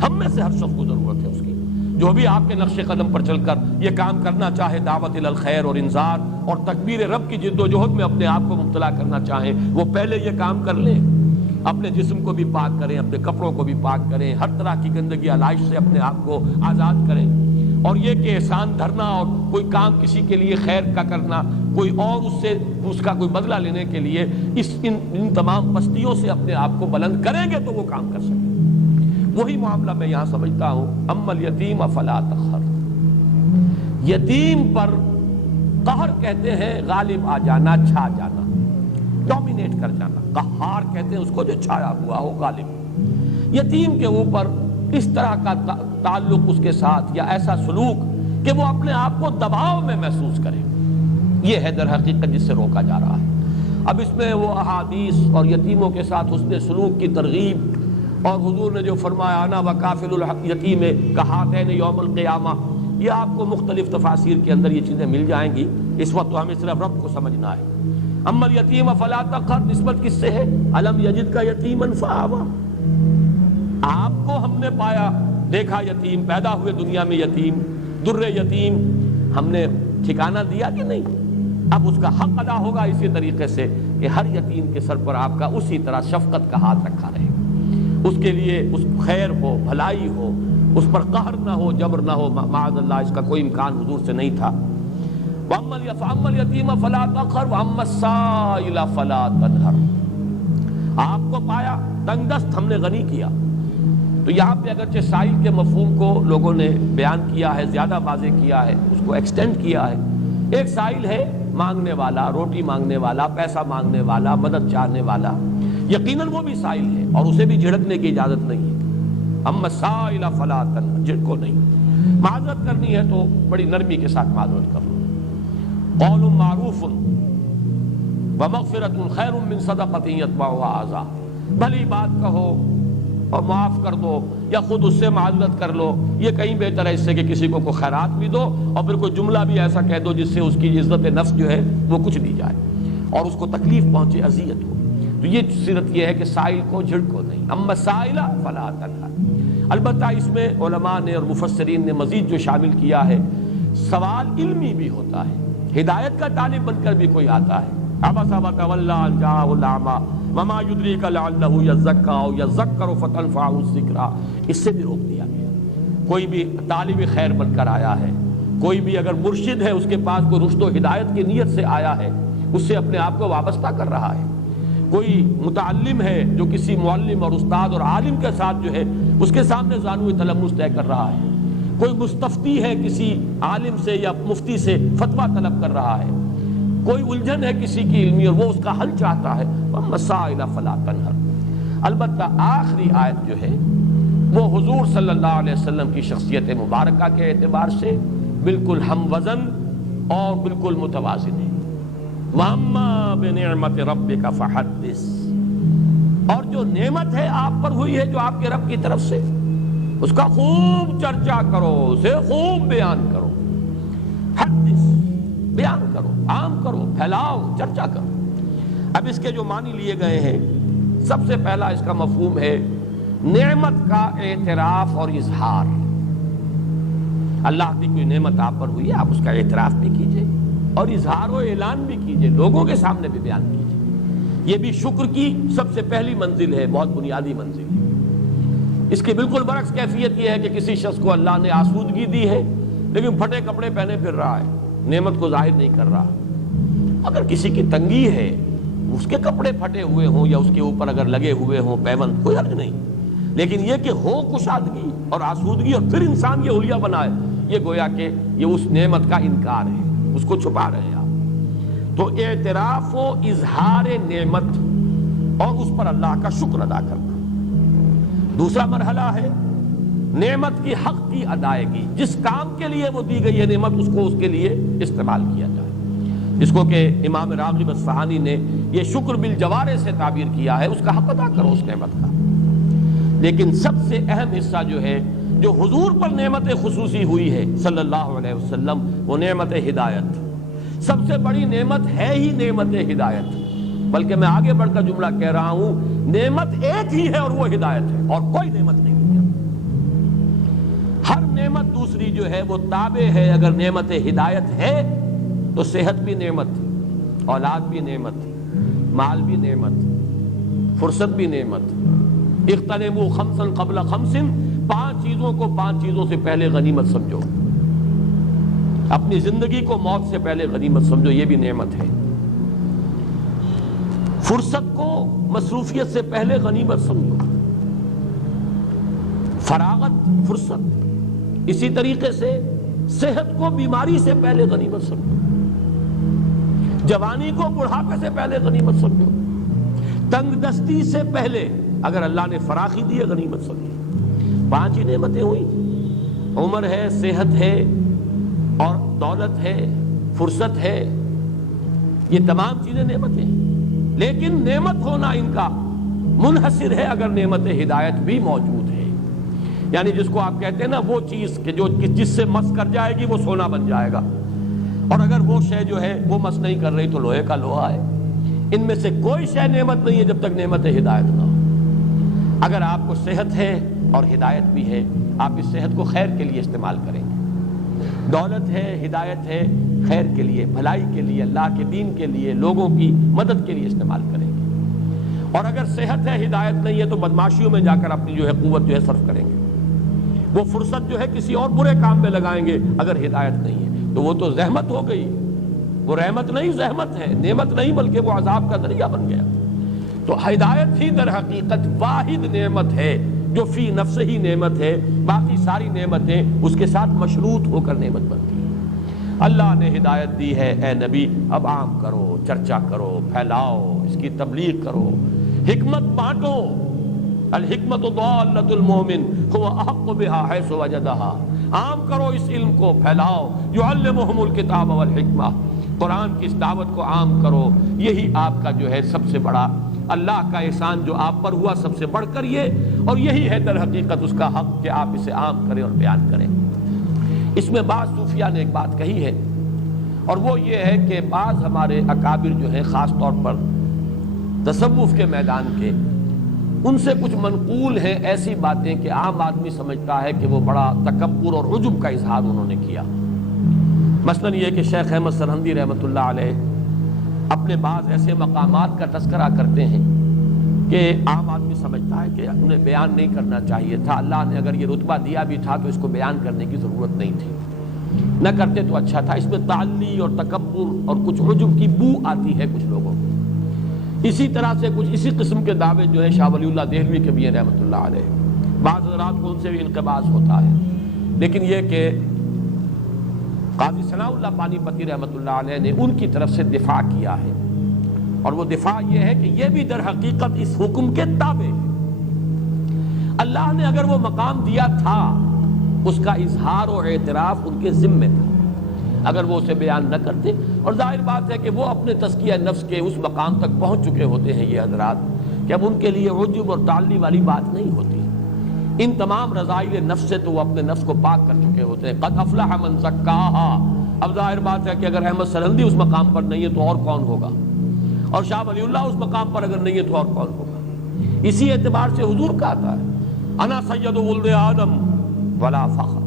ہم میں سے ہر شخص کو ضرورت ہے اس کی، جو بھی آپ کے نقش قدم پر چل کر یہ کام کرنا چاہے، دعوت الی الخیر اور انذار اور تکبیر رب کی جد و جہد میں اپنے آپ کو مبتلا کرنا چاہیں، وہ پہلے یہ کام کر لیں، اپنے جسم کو بھی پاک کریں، اپنے کپڑوں کو بھی پاک کریں، ہر طرح کی گندگی علائش سے اپنے آپ کو آزاد کریں، اور یہ کہ احسان دھرنا اور کوئی کام کسی کے لیے خیر کا کرنا، کوئی اور اس کا کوئی بدلہ لینے کے لیے ان تمام پستیوں سے اپنے آپ کو بلند کریں گے تو وہ کام کر سکیں۔ وہی معاملہ میں یہاں سمجھتا ہوں، اما الیتیم فلا تقہر، یتیم پر قہر کہتے ہیں غالب آ جانا، چھا جانا، ڈومینیٹ کر جانا، قہار کہتے ہیں اس کو جو چھایا ہوا ہو، غالب۔ یتیم کے اوپر اس طرح کا تعلق اس کے ساتھ یا ایسا سلوک کہ وہ اپنے آپ کو دباؤ میں محسوس کرے، یہ ہے در حقیقت جس سے روکا جا رہا ہے۔ اب اس میں وہ احادیث اور یتیموں کے ساتھ حسن سلوک کی ترغیب، اور حضور نے جو فرمایا انا وکافل الیتیم کہاتین یوم القیامہ، یہ آپ کو مختلف تفاسیر کے اندر یہ چیزیں مل جائیں گی، اس وقت تو ہمیں صرف رب کو سمجھنا ہے۔ اما الیتیم فلا تقہر نسبت کس سے ہے؟ الم یجدک یتیما فآوی، آپ کو ہم نے پایا، دیکھا یتیم، پیدا ہوئے دنیا میں یتیم، در یتیم، ہم نے ٹھکانہ دیا کہ نہیں؟ اب اس کا حق ادا ہوگا اسی طریقے سے کہ ہر یتیم کے سر پر آپ کا اسی طرح شفقت کا ہاتھ رکھا رہے، اس کے لیے اس خیر ہو، بھلائی ہو، اس پر قہر نہ ہو، جبر نہ ہو، معاذ اللہ اس کا کوئی امکان حضور سے نہیں تھا۔ وَأَمَّا الْيَتِيمَ فَلَا تَقْهَرْ وَأَمَّا السَّائِلَ فَلَا تَنْهَرْ، آپ کو پایا تنگ دست ہم نے غنی کیا۔ تو یہاں پہ اگرچہ سائل کے مفہوم کو لوگوں نے بیان کیا ہے، زیادہ واضح کیا ہے، اس کو ایکسٹینڈ کیا ہے۔ ایک سائل ہے مانگنے والا، روٹی مانگنے والا، پیسہ مانگنے والا، مدد چاہنے والا، یقیناً وہ بھی سائل ہے اور اسے بھی جھڑکنے کی اجازت نہیں ہے۔ اما السائل فلا تنہر، جھڑکو نہیں، معذرت کرنی ہے تو بڑی نرمی کے ساتھ معذرت کرو۔ قول معروف ومغفرۃ خیر من صدقۃ یتبعها اذی، بھلی بات کہو اور معاف کر دو یا خود اس سے معذرت کر لو، یہ کہیں بہتر ہے اس سے کہ کسی کو کوئی خیرات بھی دو اور پھر کوئی جملہ بھی ایسا کہہ دو جس سے اس کی عزت نفس جو ہے وہ کچھ دی جائے اور اس کو تکلیف پہنچے، اذیت ہو۔ تو یہ سیرت یہ ہے کہ سائل کو جھڑکو نہیں، اما السائل فلا تنہر۔ البتہ اس میں علماء نے اور مفسرین نے مزید جو شامل کیا ہے، سوال علمی بھی ہوتا ہے، ہدایت کا طالب بن کر بھی کوئی آتا ہے عبس وتولى ان جاءه الاعمى وما يدريك لعله يزكى او يذكر فتنفعه الذکریٰ، اس سے بھی روک دیا گیا۔ کوئی بھی طالب خیر بن کر آیا ہے، کوئی بھی اگر مرشد ہے اس کے پاس کوئی رشد و ہدایت کی نیت سے آیا ہے، اس سے اپنے آپ کو وابستہ کر رہا ہے۔ کوئی متعلم ہے جو کسی معلم اور استاد اور عالم کے ساتھ جو ہے اس کے سامنے زانو تلمس طے کر رہا ہے۔ کوئی مستفتی ہے کسی عالم سے یا مفتی سے فتویٰ طلب کر رہا ہے۔ کوئی الجھن ہے کسی کی علمی اور وہ اس کا حل چاہتا ہے، مسائل فلا تنہر۔ البتہ آخری آیت جو ہے وہ حضور صلی اللہ علیہ وسلم کی شخصیت مبارکہ کے اعتبار سے بالکل ہم وزن اور بالکل متوازن ہے۔ وَأَمَّا بِنِعْمَةِ رَبِّكَ فَحَدِّثْ، اور جو نعمت ہے آپ پر ہوئی ہے جو آپ کے رب کی طرف سے، اس کا خوب چرچا کرو، اسے خوب بیان کرو۔ حدث، بیان کرو، عام کرو، پھیلاؤ، چرچا کرو۔ اب اس کے جو معنی لیے گئے ہیں، سب سے پہلا اس کا مفہوم ہے نعمت کا اعتراف اور اظہار۔ اللہ کی کوئی نعمت آپ پر ہوئی ہے، آپ اس کا اعتراف بھی کیجئے اور اظہار و اعلان بھی کیجئے، لوگوں کے سامنے بھی بیان کیجئے۔ یہ بھی شکر کی سب سے پہلی منزل ہے، بہت بنیادی منزل ہے۔ اس کی بالکل برعکس کیفیت یہ ہے کہ کسی شخص کو اللہ نے آسودگی دی ہے لیکن پھٹے کپڑے پہنے پھر رہا ہے، نعمت کو ظاہر نہیں کر رہا۔ اگر کسی کی تنگی ہے، اس کے کپڑے پھٹے ہوئے ہوں یا اس کے اوپر اگر لگے ہوئے ہوں پیوند، کوئی حرج نہیں، لیکن یہ کہ ہو کشادگی اور آسودگی اور پھر انسان یہ حلیہ بنائے، یہ گویا کہ یہ اس نعمت کا انکار ہے، اس کو چھپا رہے ہیں آپ۔ تو اعتراف و اظہار نعمت اور اس پر اللہ کا شکر ادا کرنا۔ دوسرا مرحلہ ہے نعمت کی حق کی ادائیگی، جس کام کے لیے وہ دی گئی ہے نعمت اس کو اس کے لیے استعمال کیا جائے، جس کو کہ امام راغب اصفہانی نے یہ شکر بالجوارح سے تعبیر کیا ہے، اس کا حق ادا کرو اس نعمت کا۔ لیکن سب سے اہم حصہ جو ہے جو حضور پر نعمت خصوصی ہوئی ہے صلی اللہ علیہ وسلم، وہ نعمت ہدایت۔ سب سے بڑی نعمت ہے ہی نعمت ہدایت، بلکہ میں آگے بڑھ کر جملہ کہہ رہا ہوں، نعمت ایک ہی ہے اور وہ ہدایت ہے، اور کوئی نعمت نہیں ہے۔ ہر نعمت دوسری جو ہے وہ تابع ہے۔ اگر نعمت ہدایت ہے تو صحت بھی نعمت، اولاد بھی نعمت، مال بھی نعمت، فرصت بھی نعمت۔ اغتنموا خمسا قبل خمس، 5 چیزوں کو 5 چیزوں سے پہلے غنیمت سمجھو، اپنی زندگی کو موت سے پہلے غنیمت سمجھو، یہ بھی نعمت ہے۔ فرصت کو مصروفیت سے پہلے غنیمت سمجھو، فراغت فرصت۔ اسی طریقے سے صحت کو بیماری سے پہلے غنیمت سمجھو، جوانی کو بڑھاپے سے پہلے غنیمت سمجھو، تنگ دستی سے پہلے اگر اللہ نے فراخی دی ہے غنیمت سمجھو۔ 5 ہی نعمتیں ہوئی، عمر ہے، صحت ہے اور دولت ہے، فرصت ہے، یہ تمام چیزیں نعمتیں ہیں۔ لیکن نعمت ہونا ان کا منحصر ہے اگر نعمت ہدایت بھی موجود ہے، یعنی جس کو آپ کہتے ہیں نا وہ چیز کہ جو جس سے مس کر جائے گی وہ سونا بن جائے گا، اور اگر وہ شے جو ہے وہ مس نہیں کر رہی تو لوہے کا لوہا ہے۔ ان میں سے کوئی شے نعمت نہیں ہے جب تک نعمت ہدایت نہ ہو۔ اگر آپ کو صحت ہے اور ہدایت بھی ہے، آپ اس صحت کو خیر کے لیے استعمال کریں گے، دولت ہے، ہدایت ہے، خیر کے لیے، بھلائی کے لیے، اللہ کے دین کے لیے، لوگوں کی مدد کے لیے استعمال کریں گے۔ اور اگر صحت ہے، ہدایت نہیں ہے تو بدماشیوں میں جا کر اپنی جو ہے قوت جو ہے صرف کریں گے، وہ فرصت جو ہے کسی اور برے کام میں لگائیں گے۔ اگر ہدایت نہیں ہے تو وہ تو زحمت ہو گئی، وہ رحمت نہیں زحمت ہے، نعمت نہیں بلکہ وہ عذاب کا ذریعہ بن گیا۔ تو ہدایت ہی در حقیقت واحد نعمت ہے جو فی نفس ہی نعمت ہے، باقی ساری نعمتیں اس کے ساتھ مشروط ہو کر نعمت بنتی ہیں۔ اللہ نے ہدایت دی ہے، اے نبی اب عام کرو، چرچا کرو، پھیلاؤ، اس کی تبلیغ کرو، حکمت بانٹو۔ الحکمت ضالۃ المؤمن هو احق بها حیث وجدها، عام کرو اس علم کو، پھیلاؤ۔ یعلمہم الکتاب والحکمہ، قرآن کی اس دعوت کو عام کرو۔ یہی آپ کا جو ہے سب سے بڑا اللہ کا احسان جو آپ پر ہوا، سب سے بڑھ کر یہ، اور یہی ہے در حقیقت اس کا حق کہ آپ اسے عام کریں اور بیان کریں۔ اس میں بعض صوفیاء نے ایک بات کہی ہے، اور وہ یہ ہے کہ بعض ہمارے اکابر جو ہیں خاص طور پر تصوف کے میدان کے، ان سے کچھ منقول ہیں ایسی باتیں کہ عام آدمی سمجھتا ہے کہ وہ بڑا تکبر اور عجب کا اظہار انہوں نے کیا۔ مثلا یہ کہ شیخ احمد سرہندی رحمۃ اللہ علیہ اپنے بعض ایسے مقامات کا تذکرہ کرتے ہیں کہ عام آدمی سمجھتا ہے کہ انہیں بیان نہیں کرنا چاہیے تھا، اللہ نے اگر یہ رتبہ دیا بھی تھا تو اس کو بیان کرنے کی ضرورت نہیں تھی، نہ کرتے تو اچھا تھا۔ اس میں تعلی اور تکبر اور کچھ عجب کی بو آتی ہے کچھ لوگوں کو۔ اسی طرح سے کچھ اسی قسم کے دعوے جو ہے شاہ ولی اللہ دہلوی کے بھی ہیں رحمۃ اللہ علیہ، بعض حضرات کو ان سے بھی انقباض ہوتا ہے، لیکن یہ کہ قاضی ثناء اللہ پانی پتی رحمۃ اللہ علیہ نے ان کی طرف سے دفاع کیا ہے، اور وہ دفاع یہ ہے کہ یہ بھی در حقیقت اس حکم کے تابع ہے۔ اللہ نے اگر وہ مقام دیا تھا، اس کا اظہار و اعتراف ان کے ذمہ تھا، اگر وہ اسے بیان نہ کرتے، اور ظاہر بات ہے کہ وہ اپنے تزکیہ نفس کے اس مقام تک پہنچ چکے ہوتے ہیں یہ حضرات کہ اب ان کے لیے عجب اور تعلی والی بات نہیں ہوتی، ان تمام رذائل نفس سے تو وہ اپنے نفس کو پاک کر چکے ہوتے ہیں۔ قد افلح من زکاہا، اب ظاہر بات ہے کہ اگر احمد سرہندی اس مقام پر نہیں ہے تو اور کون ہوگا، اور شاہ ولی اللہ اس مقام پر اگر نہیں ہے تو اور کون ہوگا۔ اسی اعتبار سے حضور کہتا ہے انا سید ولد آدم ولا فخر،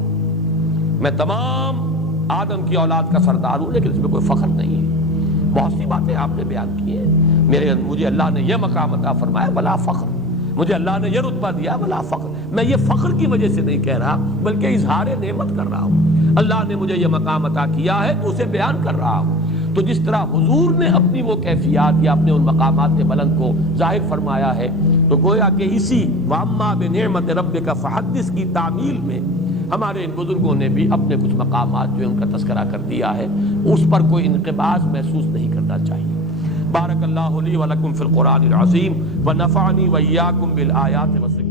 میں تمام آدم کی اولاد کا سردار ہوں لیکن اس میں کوئی فخر نہیں ہے۔ بہت سی باتیں آپ نے بیان کی ہیں، مجھے اللہ نے یہ مقام عطا فرمایا ولا فخر، مجھے اللہ نے یہ رتبہ دیا ولا فخر، میں یہ فخر کی وجہ سے نہیں کہہ رہا بلکہ اظہار نعمت کر رہا ہوں، اللہ نے مجھے یہ مقام عطا کیا ہے تو اسے بیان کر رہا ہوں۔ تو جس طرح حضور نے اپنی وہ کیفیات یا اپنے ان مقامات بلند کو ظاہر فرمایا ہے، تو گویا کہ اسی وَأَمَّا بِنِعْمَةِ رَبِّكَ فَحَدِّثْ کی تعمیل میں ہمارے ان بزرگوں نے بھی اپنے کچھ مقامات جو ان کا تذکرہ کر دیا ہے، اس پر کوئی انقباض محسوس نہیں کرنا چاہیے۔ بارک اللہ لی ولکم فی القرآن العظیم ونفعنی وإیاکم بالآیات والذکر۔